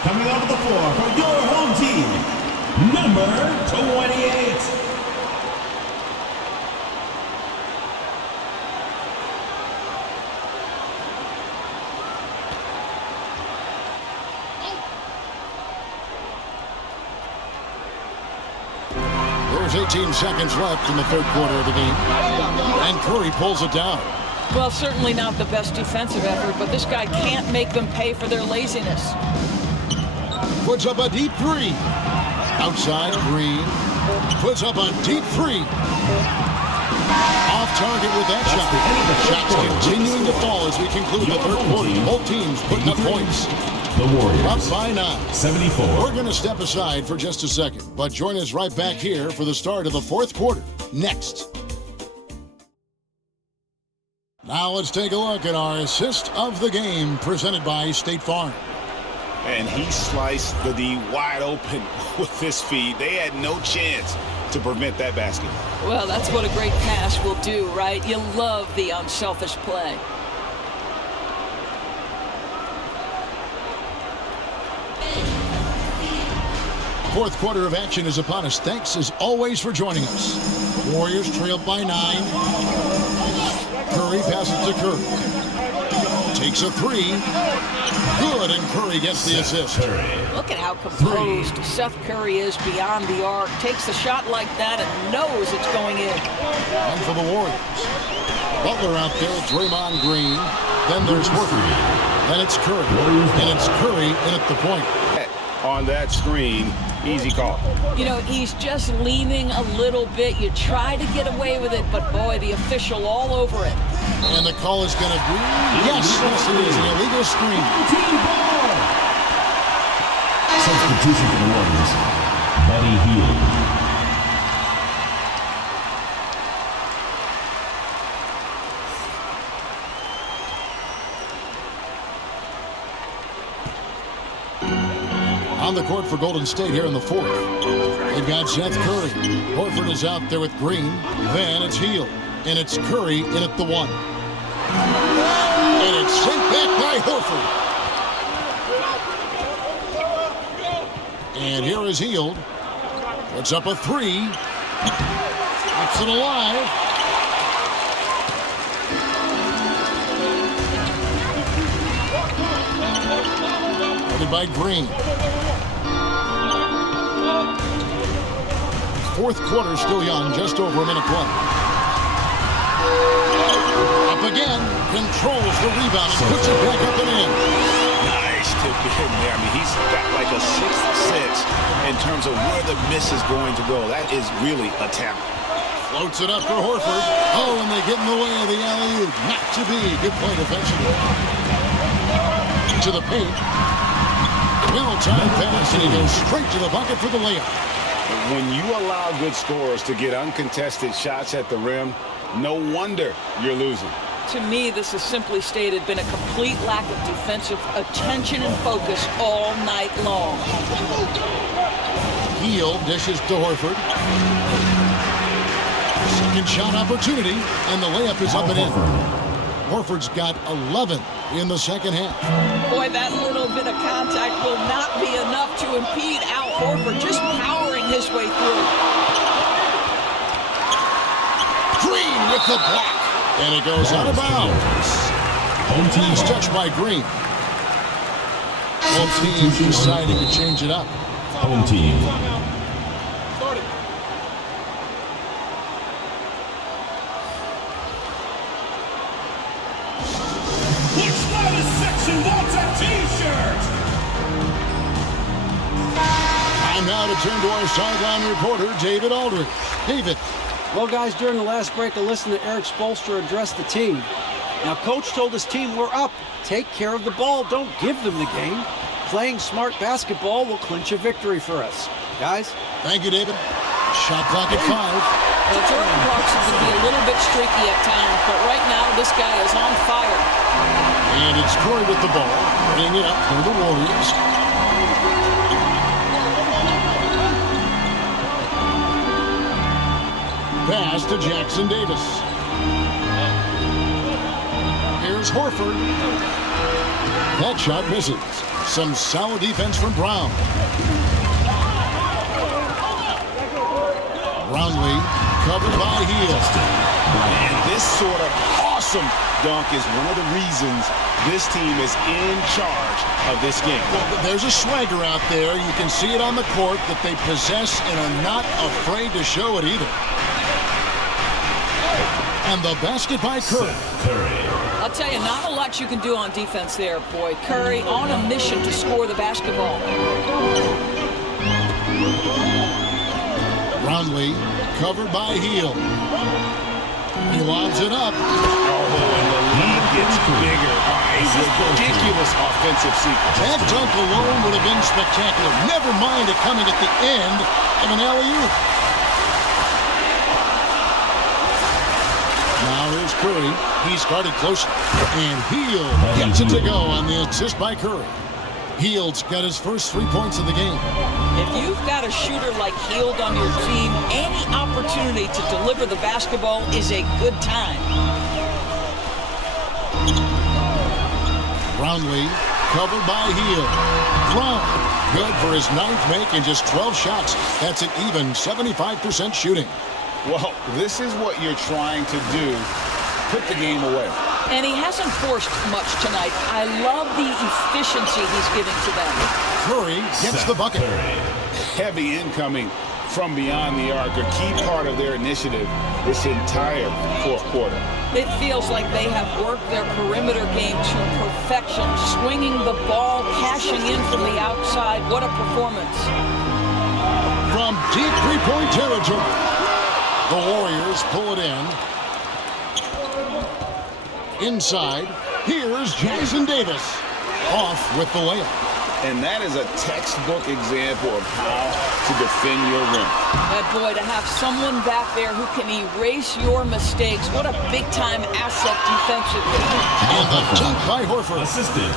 Coming onto the floor for your home team, number 28. There's 18 seconds left in the 3rd quarter of the game. And Curry pulls it down. Well, certainly not the best defensive effort, but this guy can't make them pay for their laziness. Puts up a deep 3. Outside, Green. Puts up a deep 3. Off target with that shot. Shots continuing to fall as we conclude the 3rd quarter. Both teams putting up points. The Warriors up by 9. 74. We're going to step aside for just a second, but join us right back here for the start of the 4th quarter. Next. Now let's take a look at our assist of the game presented by State Farm. And he sliced the D wide open with his feet. They had no chance to prevent that basket. Well, that's what a great pass will do, right? You love the unselfish play. Fourth quarter of action is upon us. Thanks as always for joining us. Warriors trail by 9. Curry passes to Curry. Takes a 3. Good, and Curry gets the assist. Look at how composed Seth Curry is beyond the arc. Takes a shot like that and knows it's going in. And for the Warriors. Butler out there with Draymond Green. Then there's Horford. Then it's Curry. And it's Curry in at the point. On that screen, easy call. You know, he's just leaning a little bit. You try to get away with it, but boy, the official all over it. And the call is going to be, yes, it is an illegal screen. Substitution for the Warriors, Buddy Hield. On the court for Golden State here in the 4th. They've got Seth Curry. Horford is out there with Green. Then it's Hield. And it's Curry in at the 1. And it's sent back by Horford. And here is Hield. Puts up a 3. Keeps it alive. Headed by Green. Fourth quarter still young, just over a minute play. Up again, controls the rebound and puts it back up and in. Nice tip in there. I mean, he's got like a 6th sense in terms of where the miss is going to go. That is really a talent. Floats it up for Horford. Oh, and they get in the way of the alley-oop. Not to be. Good play defensively. into the paint. Well-timed pass, and he goes straight to the bucket for the layup. When you allow good scorers to get uncontested shots at the rim, no wonder you're losing. To me, this has simply stated been a complete lack of defensive attention and focus all night long. Heel dishes to Horford. Second shot opportunity, and the layup is up and in. Horford's got 11 in the second half. Boy, that little bit of contact will not be enough to impede Al Horford just powering his way through. Green with the block, and it goes out of bounds. Nice touch by Green. Both teams deciding to change it up. Home team. Which latest section wants a t-shirt? Time now to turn to our sideline reporter, David Aldridge. David. Well, guys, during the last break, I listened to Eric Spoelstra address the team. Now, Coach told his team, we're up. Take care of the ball. Don't give them the game. Playing smart basketball will clinch a victory for us. Guys? Thank you, David. Shot clock at 5. Well, Jordan Clarkson can be a little bit streaky at times, but right now this guy is on fire. And it's Curry with the ball, bringing it up for the Warriors. Pass to Jackson Davis. Here's Horford. That shot misses. Some solid defense from Brown. Brownlee covered by Heel. And this sort of awesome dunk is one of the reasons this team is in charge of this game. Well, there's a swagger out there. You can see it on the court that they possess and are not afraid to show it either. And the basket by Curry. I'll tell you, not a lot you can do on defense there, boy. Curry on a mission to score the basketball. Brownlee covered by Heel. He lobs it up. Oh, and the lead gets bigger. A ridiculous offensive sequence. That dunk alone would have been spectacular. Never mind it coming at the end of an alley-oop. Now here's Curry. He's guarded close. And Heel gets it to go on the assist by Curry. Heald's got his first 3 points of the game. If you've got a shooter like Hield on your team, any opportunity to deliver the basketball is a good time. Brownlee covered by Heel. Brown, good for his 9th make in just 12 shots. That's an even 75% shooting. Well, this is what you're trying to do. Put the game away. And he hasn't forced much tonight. I love the efficiency he's giving to them. Curry gets the bucket. Heavy incoming from beyond the arc, a key part of their initiative this entire fourth quarter. It feels like they have worked their perimeter game to perfection, swinging the ball, cashing in from the outside. What a performance. From deep three-point territory, the Warriors pull it in. Inside, here's Jackson Davis. Off with the layup. And that is a textbook example of how to defend your rim. That boy, to have someone back there who can erase your mistakes, what a big-time asset defensively. And the dunk by Horford. Assisted.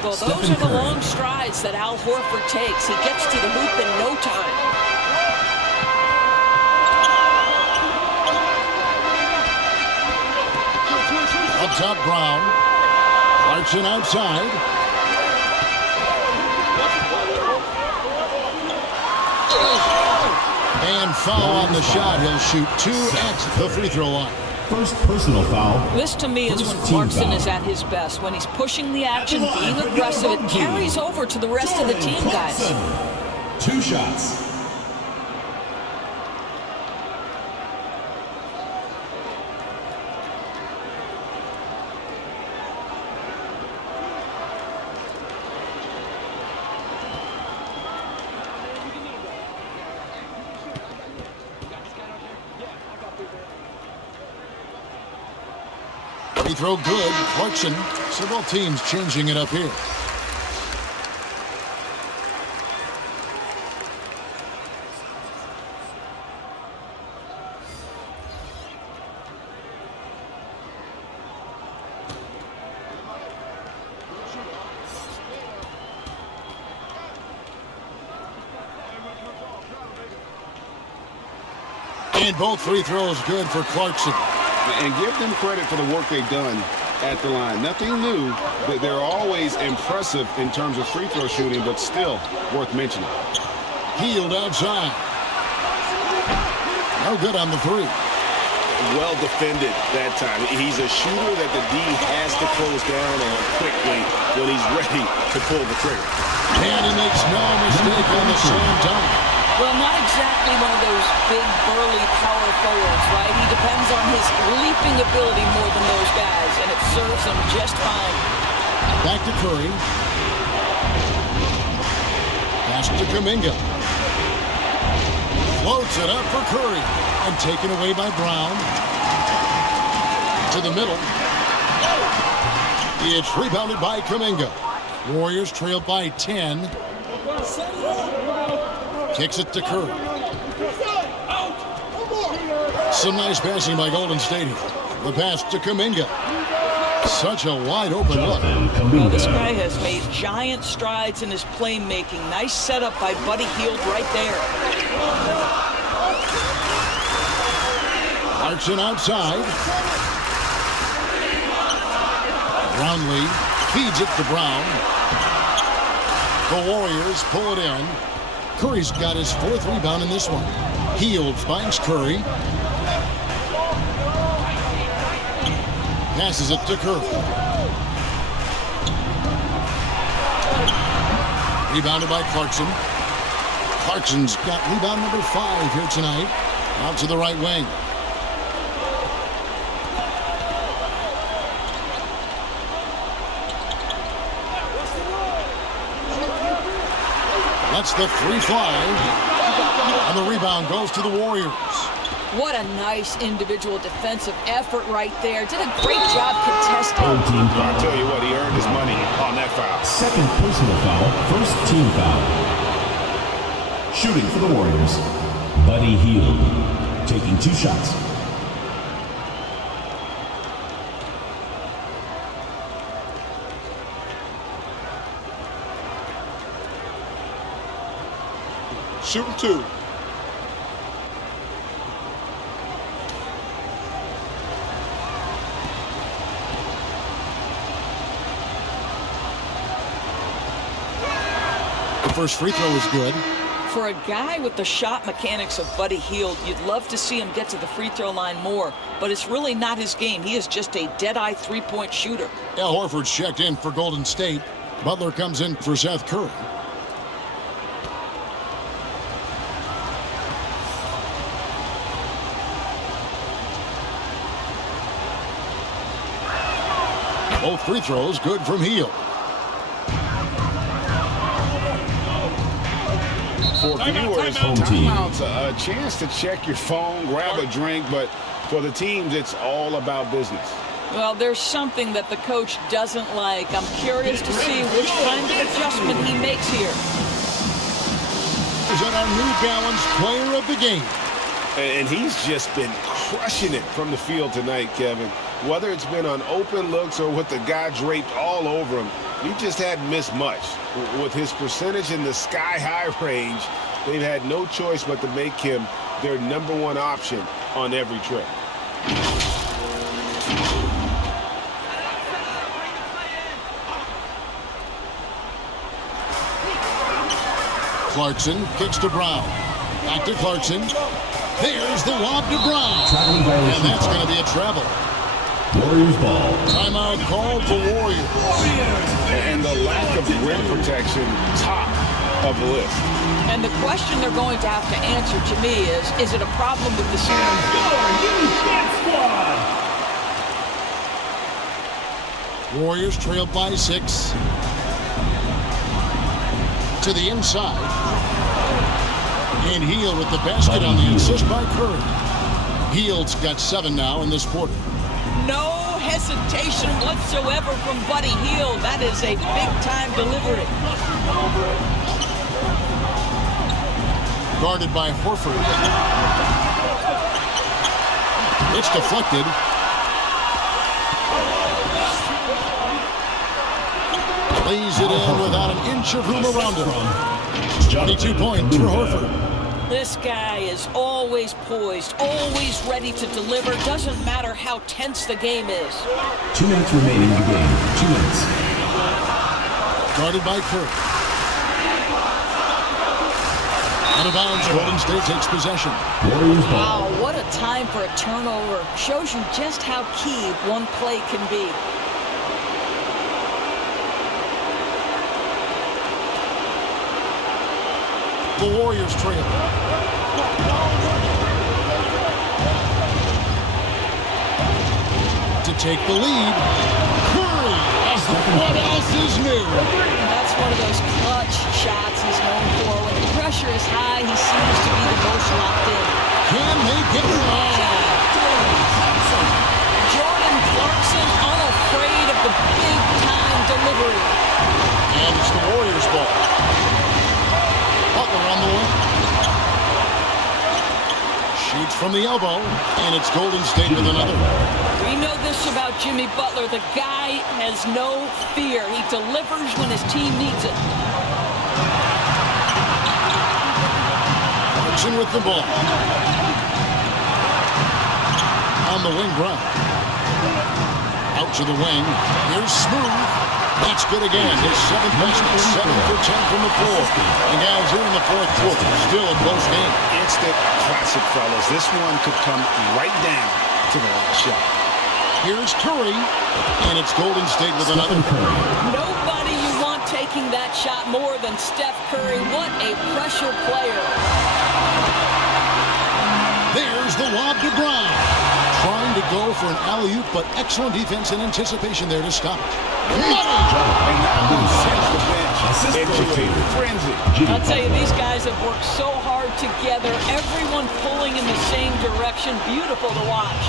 Well, those are the long strides that Al Horford takes. He gets to the hoop in no time. Up top, Brown. Clarkson outside. And foul on the shot. He'll shoot 2 at the free throw line. First personal foul. This to me is when Clarkson is at his best. When he's pushing the action, being aggressive, it carries over to the rest of the team, guys. 2 shots. Free throw good. Clarkson. Several teams changing it up here. And both free throws good for Clarkson. And give them credit for the work they've done at the line. Nothing new, but they're always impressive in terms of free throw shooting, but still worth mentioning. Hield outside. No good on the three. Well defended that time. He's a shooter that the D has to close down on quickly when he's ready to pull the trigger. And he makes no mistake on the slam dunk. Well, not exactly one of those big, burly power forwards, right? He depends on his leaping ability more than those guys, and it serves him just fine. Back to Curry. Pass to Kuminga. Floats it up for Curry. And taken away by Brown. To the middle. It's rebounded by Kuminga. Warriors trail by 10. Kicks it to Curry. Some nice passing by Golden State here. The pass to Kuminga. Such a wide open look. Well, this guy has made giant strides in his playmaking. Nice setup by Buddy Hield right there. Clarkson outside. Brownlee feeds it to Brown. The Warriors pull it in. Curry's got his fourth rebound in this one. Hield finds Curry. Passes it to Curry. Rebounded by Clarkson. Clarkson's got rebound number 5 here tonight. Out to the right wing. That's the free fly. And the rebound goes to the Warriors. What a nice individual defensive effort right there. Did a great job contesting. I'll tell you what, he earned his money on that foul. Second personal foul, first team foul. Shooting for the Warriors, Buddy Hield, taking 2 shots. Shooting 2. The first free throw is good. For a guy with the shot mechanics of Buddy Hield, you'd love to see him get to the free throw line more, but it's really not his game. He is just a dead-eye three-point shooter. Al Horford's checked in for Golden State. Butler comes in for Seth Curry. Both free throws good from Hield. For viewers, timeout's a chance to check your phone, grab a drink, but for the teams, it's all about business. Well, there's something that the coach doesn't like. I'm curious to see which kind of adjustment he makes here. Is that our New Balance player of the game? And he's just been crushing it from the field tonight, Kevin. Whether it's been on open looks or with the guy draped all over him, he just hadn't missed much. With his percentage in the sky-high range, they've had no choice but to make him their #1 option on every trip. Clarkson kicks to Brown. Back to Clarkson. There's the lob to Brown. And that's going to be a travel. Warriors ball. Timeout called for Warriors. And the lack of rim protection, top of the list. And the question they're going to have to answer to me is it a problem with the ceiling? Warriors trail by 6. To the inside. And Hield with the basket on the assist by Curry. Hield's got 7 now in this quarter. No hesitation whatsoever from Buddy Hield. That is a big-time delivery. Guarded by Horford. It's deflected. Lays it in without an inch of room around him. 22 points for Horford. This guy is always poised, always ready to deliver. Doesn't matter how tense the game is. 2 minutes remaining in the game. 2 minutes. Guarded by Curry. Out of bounds, Golden State takes possession. Wow, what a time for a turnover. Shows you just how key one play can be. The Warriors trail. To take the lead, Curry. What else is new? That's one of those clutch shots he's known for. When the pressure is high, he seems to be the most locked in. Can they get it wrong? Jordan Clarkson unafraid of the big-time delivery. And it's the Warriors' ball. Butler on the wing. Shoots from the elbow, and it's Golden State with another. We know this about Jimmy Butler. The guy has no fear. He delivers when his team needs it. Clarkson with the ball. On the wing run. Out to the wing. Here's Smooth. That's good again. His 7th basket, 7 for 10 from the floor. And guys, here in the 4th quarter, still a close game. Instant classic, fellas. This one could come right down to the last shot. Here's Curry, and it's Golden State with another. Nobody you want taking that shot more than Steph Curry. What a pressure player. There's the lob to Brown. Trying to go for an alley-oop, but excellent defense and anticipation there to stop it. I'll tell you, these guys have worked so hard together. Everyone pulling in the same direction. Beautiful to watch.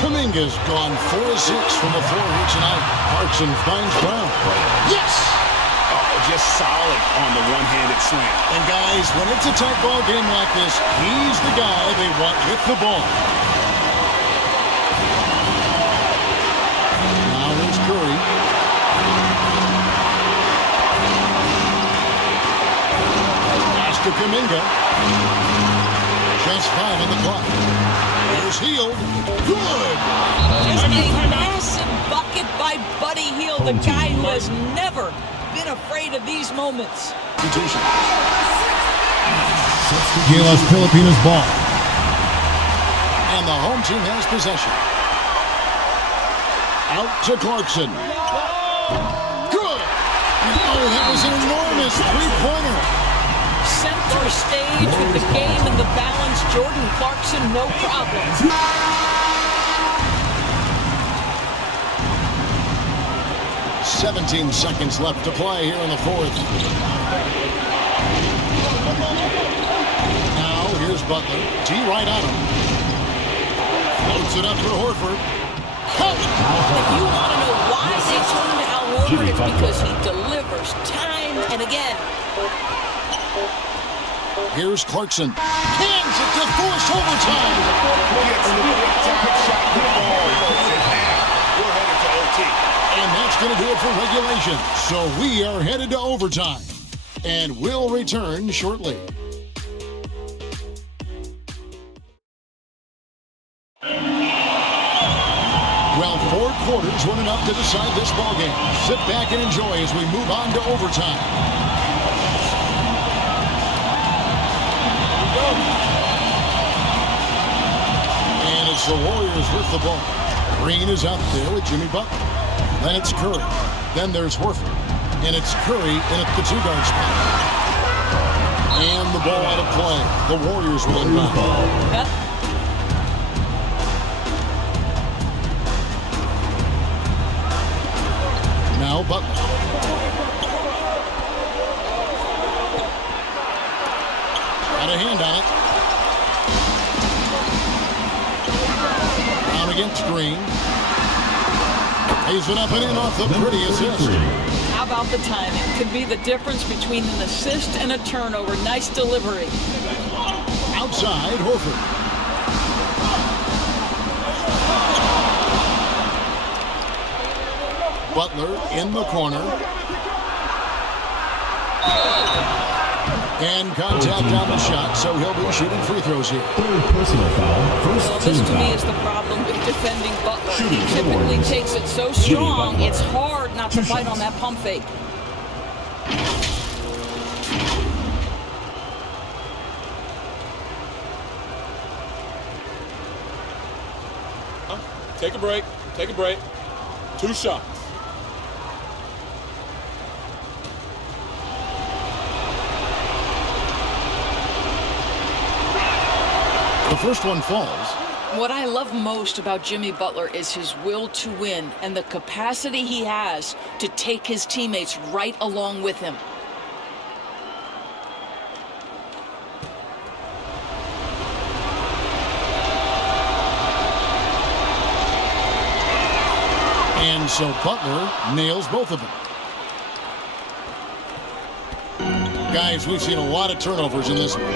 Kuminga's gone 4 of 6 from the floor here tonight. Clarkson finds Brown. Yes! Just solid on the one-handed slam. And guys, when it's a tight ball game like this, he's the guy they want with the ball. Now here's Curry. Pass to Kuminga. Just 5 on the clock. Here's Hield. Good! Just a massive bucket by Buddy Hield, the guy who has never been afraid of these moments. GILAS Pilipinas ball. And the home team has possession. Out to Clarkson. Good! Oh, that was an enormous three-pointer. Center stage with the game and the balance. Jordan Clarkson, no problem. 17 seconds left to play here in the 4th. Now, here's Butler. T right on him. Floats it up for Horford. If you want to know why they turned to Al Horford, it's because he delivers time and again. Here's Clarkson. Hands it to force overtime. Gets the big-time shot to fall. We're headed to OT. And that's going to do it for regulation. So we are headed to overtime. And we'll return shortly. Well, 4 quarters weren't enough to decide this ballgame. Sit back and enjoy as we move on to overtime. And it's the Warriors with the ball. Green is out there with Jimmy Butler. Then it's Curry. Then there's Horford. And it's Curry in at the 2-guard spot. And the ball out of play. The Warriors will inbound. Now Butler. Got a hand on it. Down against Green. He's been up and in off the pretty assist. How about the timing? Could be the difference between an assist and a turnover. Nice delivery. Outside, Horford. Butler in the corner. And contact on the shot, so he'll be shooting free throws here. Third personal foul. First Well, team this to me foul. is the problem with defending Butler. Shooting He for the typically Warriors. takes it so Jimmy strong, Butler. it's hard not to Two fight shots. on that pump fake. Take a break. Take a break. 2 shots. The first one falls. What I love most about Jimmy Butler is his will to win and the capacity he has to take his teammates right along with him. And so Butler nails both of them. Guys, we've seen a lot of turnovers in this one.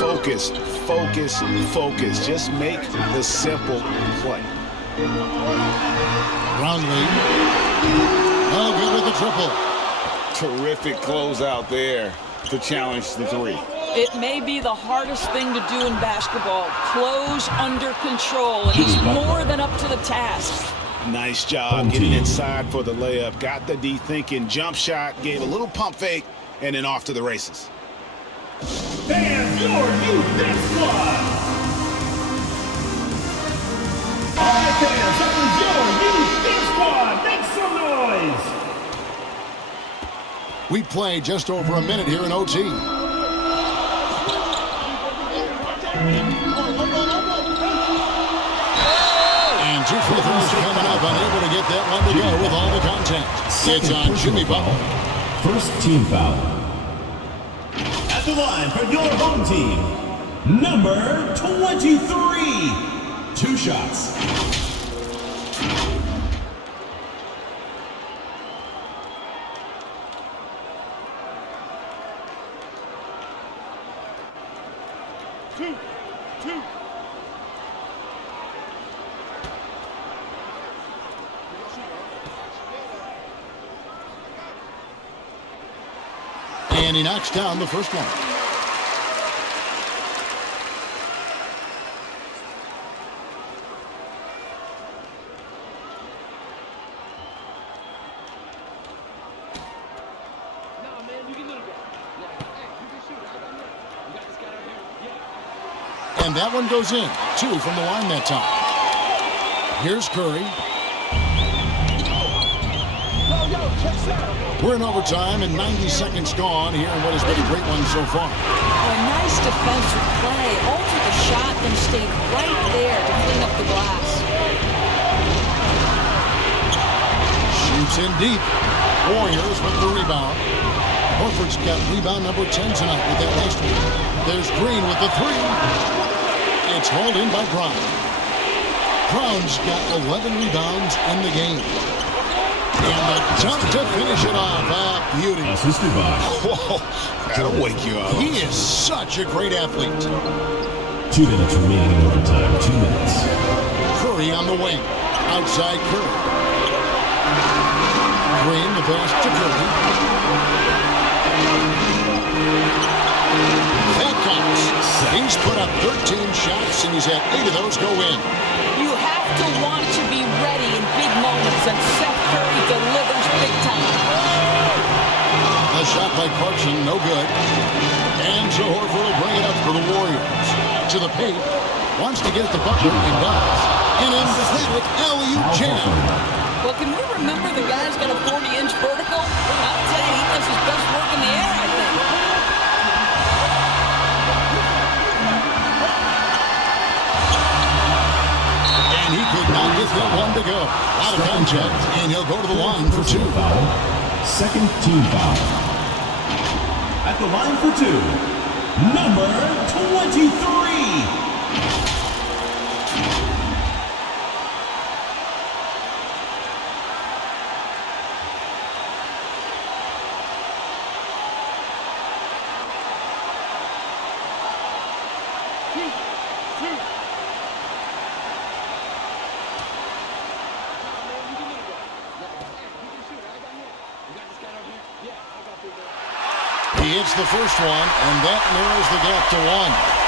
Focus, focus, focus. Just make the simple play. Brownlee. Oh, good with the triple. Terrific closeout there to challenge the 3. It may be the hardest thing to do in basketball. Close under control, and he's more than up to the task. Nice job getting inside for the layup. Got the D thinking. Jump shot, gave a little pump fake, and then off to the races. Fans, your youth this squad. All right, fans, that was your youth this squad. Make some noise. We play just over a minute here in OT. And 2 free throws coming up, unable to get that one to go with all the contact. It's on Jimmy Butler. First team foul. At the line for your home team, number 23. 2 shots. And he knocks down the first one. And that one goes in. 2 from the line that time. Here's Curry. We're in overtime and 90 seconds gone here in what has been a great one so far. A nice defensive play. Altered the shot, then stayed right there to clean up the glass. Shoots in deep. Warriors with the rebound. Horford's got rebound number 10 tonight with that last one. There's Green with the 3. It's hauled in by Brown. Brown's got 11 rebounds in the game. And the jump to finish it off. Ah, beauty. Assisted by. Whoa, that'll wake you up. He is such a great athlete. 2 minutes remaining in overtime. 2 minutes. Curry on the wing. Outside Curry. Green, the pass to Curry. That counts. He's put up 13 shots, and he's had 8 of those go in. You have to want to be ready in big moments, and Seth Curry delivers big time. A shot by Clarkson, no good. And so Horford will bring it up for the Warriors. To the paint, wants to get the Butler, and does. An emphatic alley-oop jam. Well, can we remember the guy's got a 40-inch vertical? I'll tell you, he does his best work in the air, I think. And he could not get that one to go. Out of contact, and he'll go to the line for 2. Second team foul. At the line for 2, number 23. He hits the first one, and that narrows the gap to 1.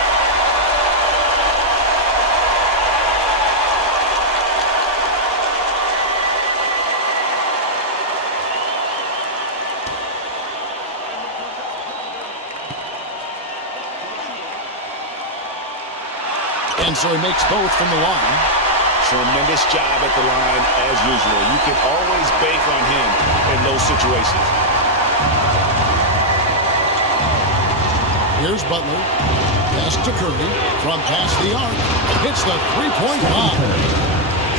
And so he makes both from the line. Tremendous job at the line as usual. You can always bank on him in those situations. Here's Butler. Pass to Curry. From past the arc. Hits the three-point bomb.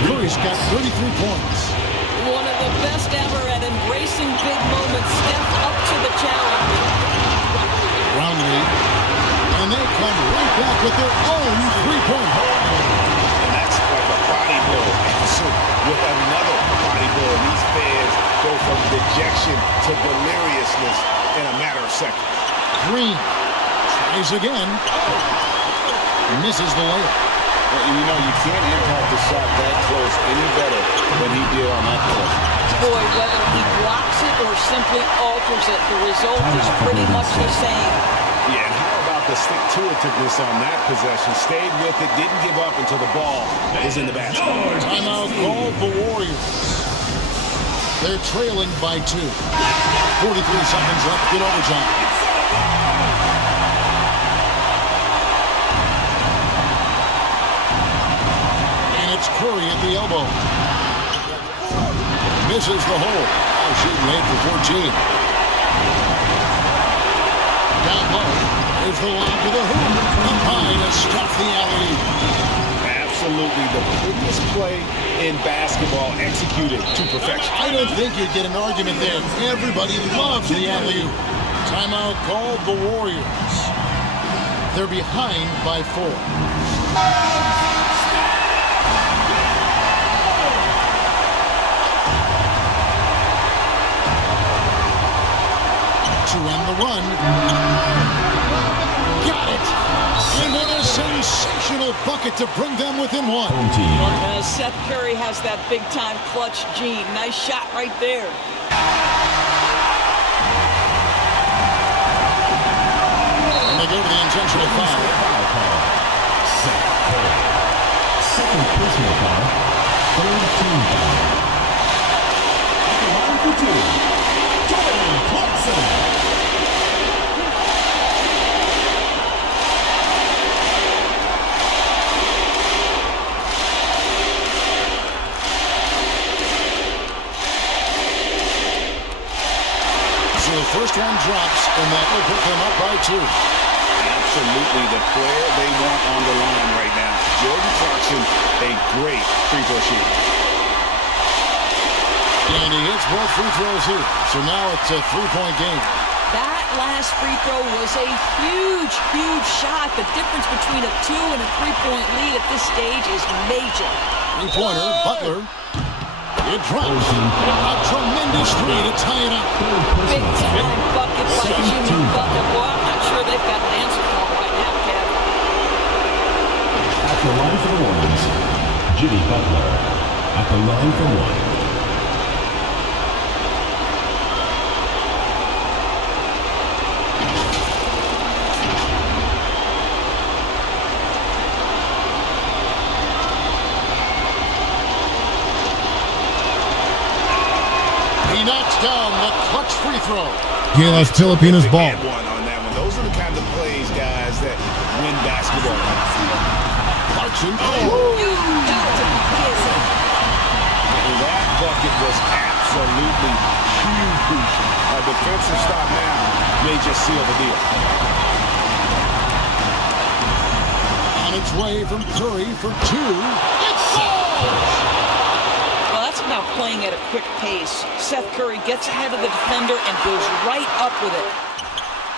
Curry's got 33 points. One of the best ever at embracing big moments. Step up to the challenge. Brownlee. And they come right back with their own three-point hole. And that's like a body blow. So with another body blow, these fans go from dejection to deliriousness in a matter of seconds. Green tries again. Misses the layup. You know, you can't impact the shot that close any better than he did on that play. Boy, whether he blocks it or simply alters it, the result is pretty much the same. Yeah, and how about the stick-to-itiveness on that possession? Stayed with it, didn't give up until the ball is in the basket. Timeout called the Warriors. They're trailing by 2. 43 seconds left in overtime. And it's Curry at the elbow. Misses the hole. Shooting late for 14. Down low. There's the lob to the hoop. Up high to stuff the alley. Absolutely the prettiest play in basketball, executed to perfection. I don't think you'd get an argument there. Everybody loves the alley-oop. Timeout called the Warriors. They're behind by 4. To end the run. Got it! And what a sensational bucket to bring them within 1. Seth Curry has that big-time clutch gene. Nice shot right there. And they go to the intentional foul. Seth Curry. Second personal foul. Third team foul. At the line for 2. Jordan Clarkson. The first one drops, and that will put them up by 2. Absolutely the player they want on the line right now. Jordan Clarkson, a great free throw shooter. And he hits both free throws here. So now it's a 3-point game. That last free throw was a huge, huge shot. The difference between a 2 and a 3-point lead at this stage is major. Three-pointer, Butler. It drops. A tremendous 3 to tie it up. Big time bucket by Jimmy Butler. Well, I'm not sure they've got an answer for him right now, Kev. At the line for the Warriors, Jimmy Butler. At the line for 1. Down the clutch free throw. GILAS Pilipinas ball. On that one. Those are the kind of plays, guys, that win basketball. Clarkson. That bucket was absolutely huge. A defensive stop now may just seal the deal. On its way from Curry for 2. It falls! About playing at a quick pace. Seth Curry gets ahead of the defender and goes right up with it.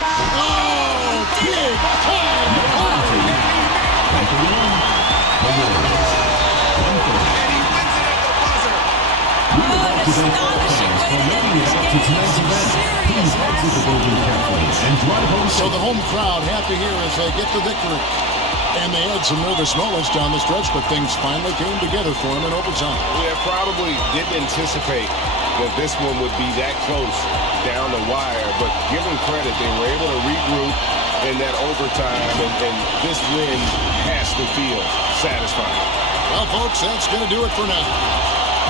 Oh, big time! Astonishing way to end this game. So the home crowd happy here as they get the victory. And they had some nervous moments down the stretch, but things finally came together for him in overtime. We probably didn't anticipate that this one would be that close down the wire, but give them credit, they were able to regroup in that overtime, and this win has to feel satisfying. Well, folks, that's going to do it for now.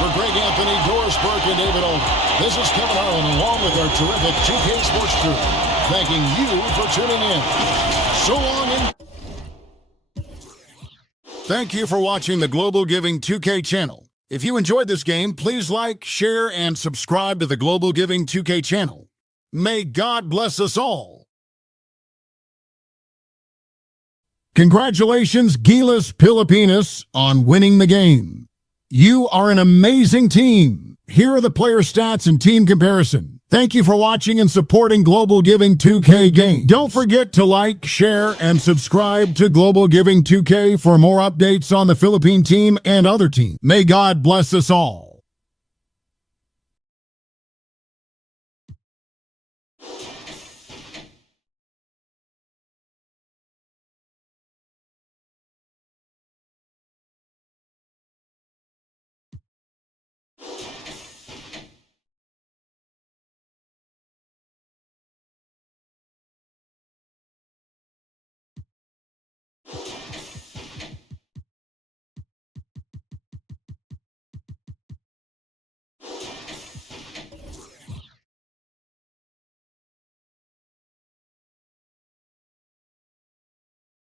For Greg Anthony, Doris Burke, and David Owen, this is Kevin Harlan along with our terrific 2K Sports crew, thanking you for tuning in. So long and thank you for watching the Global Giving 2K channel. If you enjoyed this game, please like, share, and subscribe to the Global Giving 2K channel. May God bless us all. Congratulations, GILAS Pilipinas, on winning the game. You are an amazing team. Here are the player stats and team comparison. Thank you for watching and supporting Global Giving 2K game. Don't forget to like, share, and subscribe to Global Giving 2K for more updates on the Philippine team and other teams. May God bless us all.